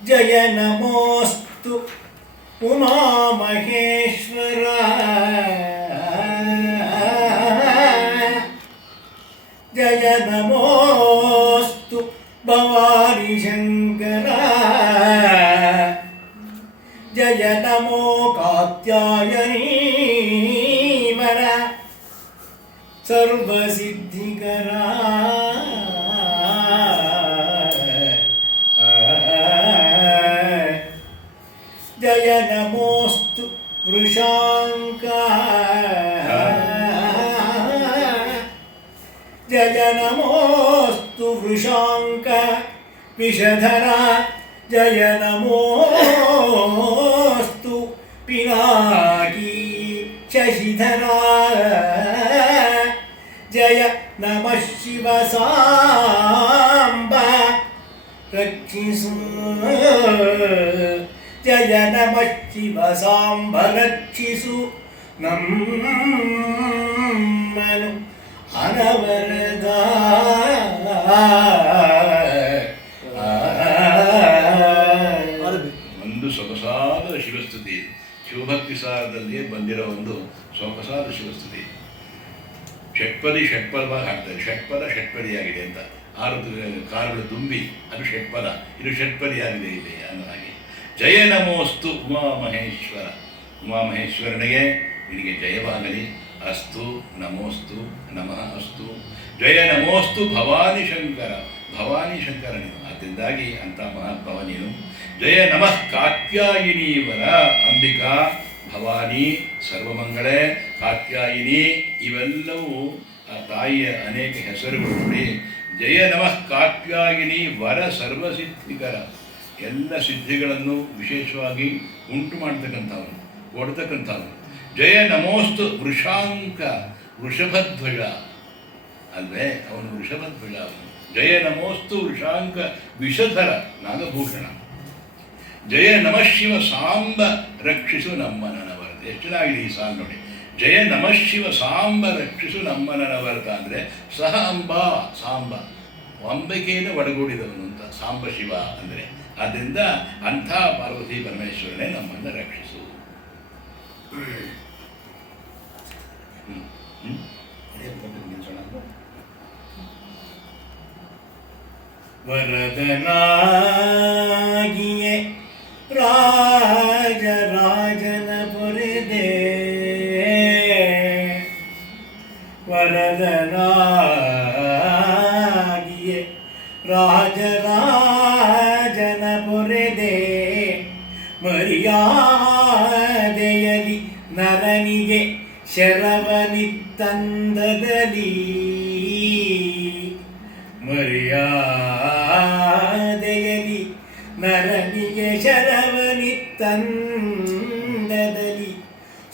ಜಯ ನಮೋಸ್ತು ಉಮಾ ಮಹೇಶ್ವರ, ಜಯ ನಮೋಸ್ತು ಭವಾನಿ ಶಂಕರ, ಜಯ ನಮೋ ಕಾತ್ಯಾಯನೀ ವರ ಸರ್ವಸಿದ್ಧಿಕರ, ಜಯ ನಮೋಸ್ತು ವೃಷಾಂಕ, ಜಯ ನಮೋಸ್ತು ವೃಷಾಂಕ ವಿಷಧರ, ಜಯ ನಮೋಸ್ತು ಪಿನಾಕಿ ಶಶಿಧರ, ಜಯ ನಮಃ ಶಿವ ಸಾಂಬ ರಕ್ಷಿಸು, ಜಯ ನಮಃ ಶಿವ ಸಾಂಬ ರಕ್ಷಿಸು ನಮ್ಮನು ಅನವರದ. ಒಂದು ಸೊಗಸಾದ ಶಿವಸ್ತುತಿ, ಶಿವಭಕ್ತಿ ಸಾರದಲ್ಲಿ ಬಂದಿರೋ ಒಂದು ಸೊಗಸಾದ ಶಿವಸ್ತುತಿ. ಷಟ್ಪದಿ ಷಟ್ಪದವಾಗಿ ಹಾಕ್ತಾರೆ, ಷಟ್ಪದ ಷಟ್ಪದಿಯಾಗಿದೆ ಅಂತ. 6 ಕಾಲುಗಳು ತುಂಬಿ ಅದು ಷಟ್ಪದ, ಇದು ಷಟ್ಪದಿಯಾಗಿದೆ ಇಲ್ಲಿ ಅನ್ನೋ ಹಾಗೆ. ಜಯ ನಮೋಸ್ತು ಉಮಾಮಹೇಶ್ವರ, ಉಮಾಮಹೇಶ್ವರನಿಗೆ ನಿನಗೆ ಜಯವಾಗಲಿ. ಅಸ್ತು ನಮೋಸ್ತು ನಮಃ ಅಸ್ತು, ಜಯ ನಮೋಸ್ತು ಭವಾನಿ ಶಂಕರ, ಭವಾನಿ ಶಂಕರ ನೀನು, ಅದರಿಂದಾಗಿ ಅಂಥ ಮಹಾತ್ಮವ ನೀನು. ಜಯ ನಮಃ ಕಾತ್ಯಾಯಿನೀವರ, ಅಂಬಿಕಾ ಭವಾನಿ ಸರ್ವಮಂಗಳೇ ಕಾತ್ಯಾಯಿನಿ, ಇವೆಲ್ಲವೂ ಆ ತಾಯಿಯ ಅನೇಕ ಹೆಸರುಗಳು ನೋಡಿ. ಜಯ ನಮಃ ಕಾತ್ಯಾಯಿನಿ ವರ ಸರ್ವಸಿದ್ಧಿಕರ, ಎಲ್ಲ ಸಿದ್ಧಿಗಳನ್ನು ವಿಶೇಷವಾಗಿ ಉಂಟು ಮಾಡ್ತಕ್ಕಂಥವನು, ಕೊಡ್ತಕ್ಕಂಥವನು. ಜಯ ನಮೋಸ್ತು ವೃಷಾಂಕ, ವೃಷಭಧ್ವಜ ಅಲ್ವೇ ಅವನು, ವೃಷಭಧ್ವಜ ಅವನು. ಜಯ ನಮೋಸ್ತು ವೃಷಾಂಕ ವಿಷಧರ ನಾಗಭೂಷಣ, ಜಯ ನಮಃ ಶಿವ ಸಾಂಬ ರಕ್ಷಿಸು ನಮ್ಮನವರತ. ಎಷ್ಟು ಚೆನ್ನಾಗಿದೆ ಈ ಸಾಲು ನೋಡಿ. ಜಯ ನಮಃ ಶಿವ ಸಾಂಬ ರಕ್ಷಿಸು ನಮ್ಮನವರತ ಅಂದರೆ ಸಹ ಅಂಬಾ ಸಾಂಬ, ಅಂಬಿಕೆಯನ್ನು ಒಡಗೂಡಿದವನು ಅಂತ ಸಾಂಬ ಶಿವ ಅಂದರೆ. ಆದ್ದರಿಂದ ಅಂಥ ಪಾರ್ವತಿ ಪರಮೇಶ್ವರನೇ ನಮ್ಮನ್ನು ರಕ್ಷಿಸು. ವರದನಾಗಿಯೇ ರಾಜರಾಜನ ಪೊರೆದೆ, ವರದನಾಗಿಯೇ ರಾಜರಾಜನ ಪೊರೆದೆ, ಮರ್ಯಾದೆಯಲಿ ನರನಿಗೆ ಶರವನಿತ್ತಂದದಲ್ಲಿ, ಮರ್ಯಾದೆಯಲಿ ನರನಿಗೆ ಶರವನಿತ್ತಂದದಲ್ಲಿ,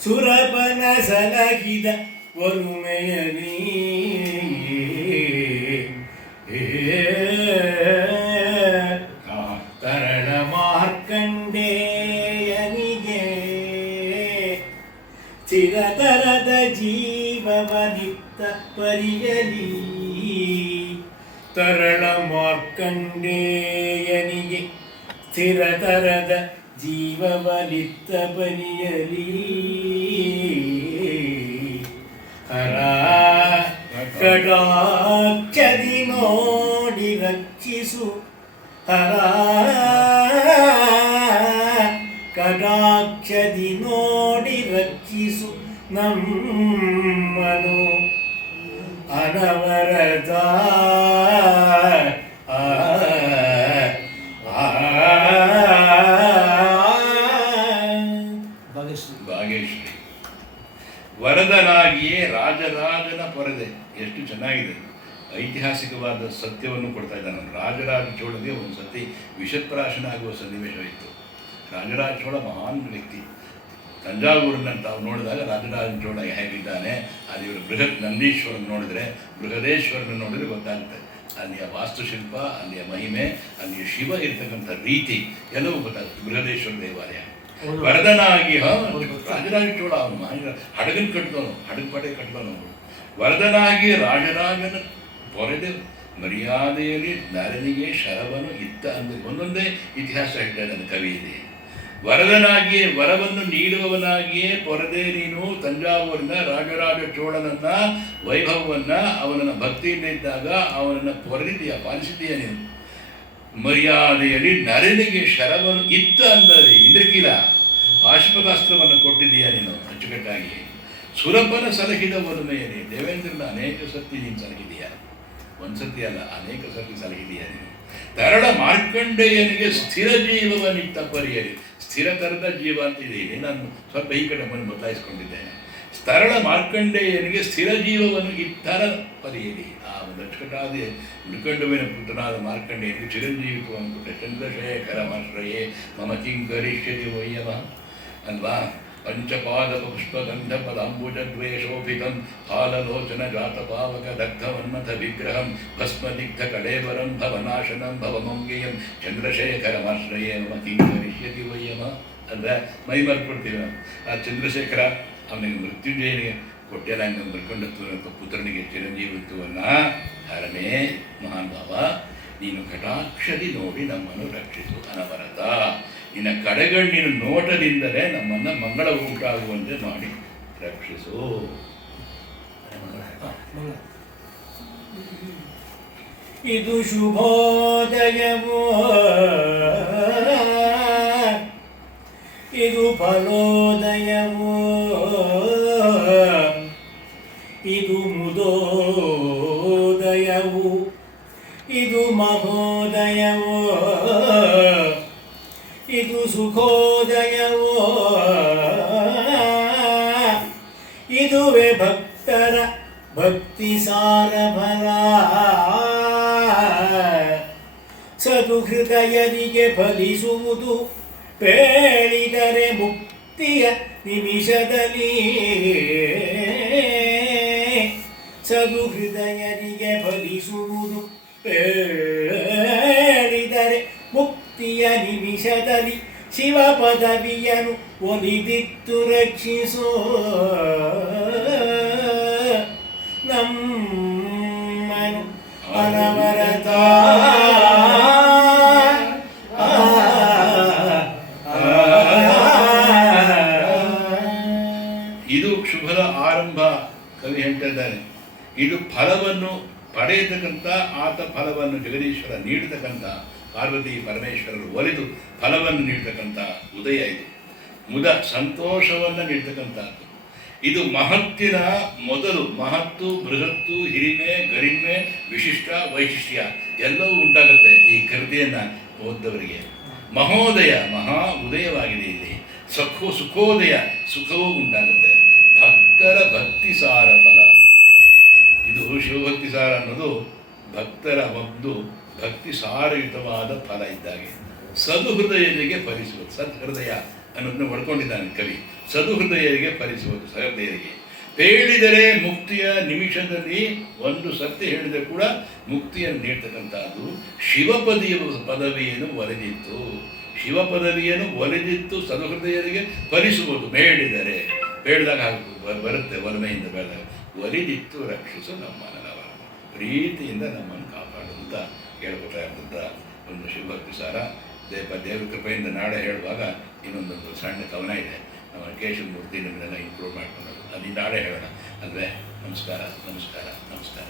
ಸುರಪನ ಸಲಹಿದ ಒರುಮೆಯಲಿ, ತರಳ ಮಾರ್ಕಂಡೇಯನಿಗೆ ಚಿರತರದ ಜೀವವನಿತ್ತ ಪರಿಯಲಿ, ತರಳ ಮಾರ್ಕಂಡೇಯನಿಗೆ ಸ್ಥಿರತರದ ಜೀವವನಿತ್ತ ಪರಿಯಲಿ, ಹರ ಕಟಾಕ್ಷದಿ ನೋಡಿ ರಕ್ಷಿಸು, ಹರ ಕಟಾಕ್ಷದಿ ನೋಡಿ ರಕ್ಷಿಸು ನಮ್ಮನು ಅನವರತ. ಭಾಗ್ಯಶ್ರೀ ವರದನಾಗಿ ವರದನಾಗಿಯೇ ರಾಜರಾಜನ ಪೊರೆದೆ. ಎಷ್ಟು ಚೆನ್ನಾಗಿದೆ, ಐತಿಹಾಸಿಕವಾದ ಸತ್ಯವನ್ನು ಕೊಡ್ತಾ ಇದ್ದಾನೆ. ರಾಜರಾಜ ಚೋಳಗೆ ಒಂದು ಸತಿ ವಿಷಪ್ರಾಶನಾಗುವ ಸನ್ನಿವೇಶವಿತ್ತು. ರಾಜರಾಜ ಚೋಳ ಮಹಾನ್ ವ್ಯಕ್ತಿ. ತಂಜಾವೂರನ್ನ ತಾವು ನೋಡಿದಾಗ ರಾಜರಾಜ ಚೋಳ ಹೇಗಿದ್ದಾನೆ, ಅಲ್ಲಿ ಇವರು ಬೃಹತ್ ನಂದೀಶ್ವರನ ನೋಡಿದರೆ, ಬೃಹದೇಶ್ವರನ ನೋಡಿದರೆ ಗೊತ್ತಾಗುತ್ತೆ. ಅಲ್ಲಿಯ ವಾಸ್ತುಶಿಲ್ಪ, ಅಲ್ಲಿಯ ಮಹಿಮೆ, ಅಲ್ಲಿಯ ಶಿವ ಇರ್ತಕ್ಕಂಥ ರೀತಿ ಎಲ್ಲವೂ ಗೊತ್ತಾಗುತ್ತೆ. ಬೃಹದೇಶ್ವರ ದೇವಾಲಯ ವರದನಾಗಿ ರಾಜರಾಜ ಚೋಳ ಅವನು ಹಡಗನ್ ಕಟ್ಟಿದವನು, ಹಡಗಪಡೆ ಕಟ್ಟಿದವನು. ವರದನಾಗಿ ರಾಜರಾಜನ ಪೊರೆದೆ ಮರ್ಯಾದೆಯಲ್ಲಿ ನರನಿಗೆ ಶರವನು ಇತ್ತ ಅಂದರೆ ಒಂದೊಂದೇ ಇತಿಹಾಸ ಹೇಳ್ತಾ ಇದ್ದಾನೆ ಕವಿ ಇದೆ. ವರದನಾಗಿಯೇ, ವರವನ್ನು ನೀಡುವವನಾಗಿಯೇ ಪೊರೆದೆ ನೀನು ತಂಜಾವೂರಿನ ರಾಜರಾಜ ಚೋಳನನ್ನ ವೈಭವವನ್ನು, ಅವನನ್ನು ಭಕ್ತಿಯಿಂದ ಇದ್ದಾಗ ಅವನನ್ನು ಪೊರೆದಿದ್ದೀಯ, ಪಾಲಿಸಿದ್ದೀಯ ನೀನು. ಮರ್ಯಾದೆಯಲ್ಲಿ ನರನಿಗೆ ಶರವನ್ನು ಇತ್ತ ಅಂದರೆ ಇಂದ್ರಕೀಲ ಪಾಶುಪತಾಸ್ತ್ರವನ್ನು ಕೊಟ್ಟಿದ್ದೀಯ ನೀನು ಅಚ್ಚುಕಟ್ಟಾಗಿ. ಸುರಪನ ಸಲಹಿದ ಒಲಮೆಯಲ್ಲಿ ದೇವೇಂದ್ರನ ಅನೇಕ ಸರ್ತಿ ನೀನು ಸಲಹಿದೀಯ, ಒಂದು ಸರ್ತಿ ಅಲ್ಲ ಅನೇಕ ಸರ್ತಿ ಸಲಹಿದೀಯ ನೀನು. ತರಳ ಮಾರ್ಕಂಡೇಯನಿಗೆ ಸ್ಥಿರ ಜೀವವನಿತ್ತ ಪರಿಯರಿ. ಸ್ಥಿರ ತರದ ಜೀವ ಅಂತಿದೆ, ನಾನು ಸ್ವಲ್ಪ ಈ ಕಡೆ ಬಂದು ಬದಲಾಯಿಸ್ಕೊಂಡಿದ್ದೇನೆ. ತರಳ ಮಾರ್ಕಂಡೇಯನಿಗೆ ಸ್ಥಿರ ಜೀವವನ್ನು ಇತ್ತರ ಪರಿಯರಿ. ಆ ಒಂದು ಅಚ್ಚುಕಟ್ಟಾದ ಮೃಕಂಡುವಿನ ಪುತ್ರನಾದ ಮಾರ್ಕಂಡೇಯನಿಗೆ ಚಿರಂಜೀವಿತ್ವವನ್ನು ಕೊಟ್ಟೆ. ಚಂದ್ರಶೇಖರ ಮಾಶ್ರಯೇ ಮಮ ಕಿಂಕರಿಷ್ಯತಿ ವಯ್ಯವ ಅಲ್ವಾ. ಪಂಚಪಾದ ಪುಷ್ಪಗಂಧ ಪದಾಂಬುಜದ್ವೇಷೋಭಿತಂ ಹಾಲಲೋಚನ ಜಾತಪಾವಕ ದಗ್ಧವನ್ಮಥ ವಿಗ್ರಹಂ ಭಸ್ಮದಿಗ್ಧ ಕಳೇವರಂ ಭವನಾಶನಂ ಭವಮಂಗೆಯಂ ಚಂದ್ರಶೇಖರಮಾಶ್ರಯೇ ಮಮ ಕಿಂಕರಿಷ್ಯತಿ ವಯ್ಯಮ ಅಲ್ವಾ. ಮೈ ಮರ್ಕೊಡ್ತೀವಿ. ಆ ಚಂದ್ರಶೇಖರ ಅವನಿಗೆ ಮೃತ್ಯುಂಜಯನಿಗೆ ಕೊಟ್ಟೆಲ್ಲ ಮರ್ಕೊಂಡತ್ವ ಪುತ್ರನಿಗೆ ಚಿರಂಜೀವಿತ್ವವನ್ನು ಹರನೇ ಮಹಾನ್ ಭಾವ, ನೀನು ಕಟಾಕ್ಷದಿ ನೋಡಿ ನಮ್ಮನ್ನು ರಕ್ಷಿಸು ಅನವರತ. ನಿನ್ನ ಕಡೆಗಣ್ಣಿನ ನೋಟದಿಂದಲೇ ನಮ್ಮನ್ನು ಮಂಗಳ ಉಂಟಾಗುವಂತೆ ಮಾಡಿ ರಕ್ಷಿಸು. ಇದು ಶುಭೋದಯವೋ, ಇದು ಫಲೋದಯವೋ, ಇದು ಮುದೋದಯವು, ಇದು ಮಹೋದಯವೋ, ಇದು ಸುಖೋದಯವೋ, ಇದುವೇ ಭಕ್ತರ ಭಕ್ತಿ ಸಾರ ಫಲ. ಸದುಹೃದಯರಿಗೆ ಫಲಿಸುವುದು ಪೇಳಿದರೆ ಮುಕ್ತಿಯ ನಿಮಿಷದಲ್ಲಿ. ಸದುಹೃದಯರಿಗೆ ಫಲಿಸುವುದು ಪೇಳಿದರೆ ಮುಕ್ತಿಯ ನಿಮಿಷದಲ್ಲಿ. ಶಿವ ಪದವಿಯನ್ನು ಒಲಿದಿತ್ತು ರಕ್ಷಿಸೋ ನಮ್ಮನು ಅನವರತ. ಇದು ಶುಭದ ಆರಂಭ. ಕವಿ ಹೇಳ್ತಾ ಇದ್ದಾನೆ, ಇದು ಫಲವನ್ನು ಪಡೆಯತಕ್ಕಂಥ, ಆತ ಫಲವನ್ನು ಜಗದೀಶ್ವರ ನೀಡತಕ್ಕಂಥ, ಪಾರ್ವತಿ ಪರಮೇಶ್ವರರು ಒಲಿದು ಫಲವನ್ನು ನೀಡ್ತಕ್ಕಂಥ ಉದಯ. ಇದು ಮುದ ಸಂತೋಷವನ್ನು ನೀಡ್ತಕ್ಕಂಥದ್ದು. ಇದು ಮಹತ್ತಿನ ಮೊದಲು. ಮಹತ್ತು, ಬೃಹತ್ತು, ಹಿರಿಮೆ, ಗರಿಮೆ, ವಿಶಿಷ್ಟ, ವೈಶಿಷ್ಟ್ಯ ಎಲ್ಲವೂ ಉಂಟಾಗುತ್ತೆ ಈ ಕೃತಿಯನ್ನು ಓದ್ದವರಿಗೆ. ಮಹೋದಯ, ಮಹಾ ಉದಯವಾಗಿದೆ ಇಲ್ಲಿ. ಸುಖೋದಯ, ಸುಖವೂ ಉಂಟಾಗುತ್ತೆ. ಭಕ್ತರ ಭಕ್ತಿ ಸಾರ ಫಲ. ಇದು ಶಿವಭಕ್ತಿ ಸಾರ ಅನ್ನೋದು ಭಕ್ತರ ಒಂದು ಭಕ್ತಿ ಸಾರಯುತವಾದ ಫಲ ಇದ್ದಾಗೆ. ಸದುಹೃದಯರಿಗೆ ಫಲಿಸುವುದು. ಸದ್ಹೃದಯ ಅನ್ನೋದನ್ನು ಒಳ್ಕೊಂಡಿದ್ದಾನೆ ಕವಿ. ಸದುಹೃದಯರಿಗೆ ಫಲಿಸುವುದು, ಸಹೃದಯರಿಗೆ. ಹೇಳಿದರೆ ಮುಕ್ತಿಯ ನಿಮಿಷದಲ್ಲಿ, ಒಂದು ಸತ್ಯ ಹೇಳಿದರೆ ಕೂಡ ಮುಕ್ತಿಯನ್ನು ನೀಡ್ತಕ್ಕಂಥದ್ದು. ಪದವಿಯನ್ನು ಒಲಿದಿತ್ತು. ಶಿವ ಪದವಿಯನ್ನು ಒಲಿದಿತ್ತು ಸದುಹೃದಯರಿಗೆ ಫಲಿಸುವುದು. ಬೇಡಿದರೆ, ಬೇಡಿದಾಗ ಬರುತ್ತೆ, ಒಲಮೆಯಿಂದ ಬೆಳೆದಾಗ. ಒಲಿದಿತ್ತು ರಕ್ಷಿಸು ನಮ್ಮನವ, ಪ್ರೀತಿಯಿಂದ ನಮ್ಮನ್ನು ಕಾಪಾಡು ಅಂತ ಹೇಳ್ಕೊತಾ ಇರ್ತಂಥ ಒಂದು ಶಿವಭಕ್ತಿ ಸಾರ. ದೇವ್ರ ಕೃಪೆಯಿಂದ ನಾಳೆ ಹೇಳುವಾಗ ಇನ್ನೊಂದೊಂದು ಸಣ್ಣ ಕವನ ಇದೆ, ನಮ್ಮ ಕೇಶವಮೂರ್ತಿ ನಿಮ್ಮನ್ನೆಲ್ಲ ಇನ್ಕ್ಲೂಡ್ ಮಾಡ್ಕೊಂಡು ಅದು ನಾಳೆ ಹೇಳೋಣ ಅಲ್ವೇ. ನಮಸ್ಕಾರ ನಮಸ್ಕಾರ ನಮಸ್ಕಾರ.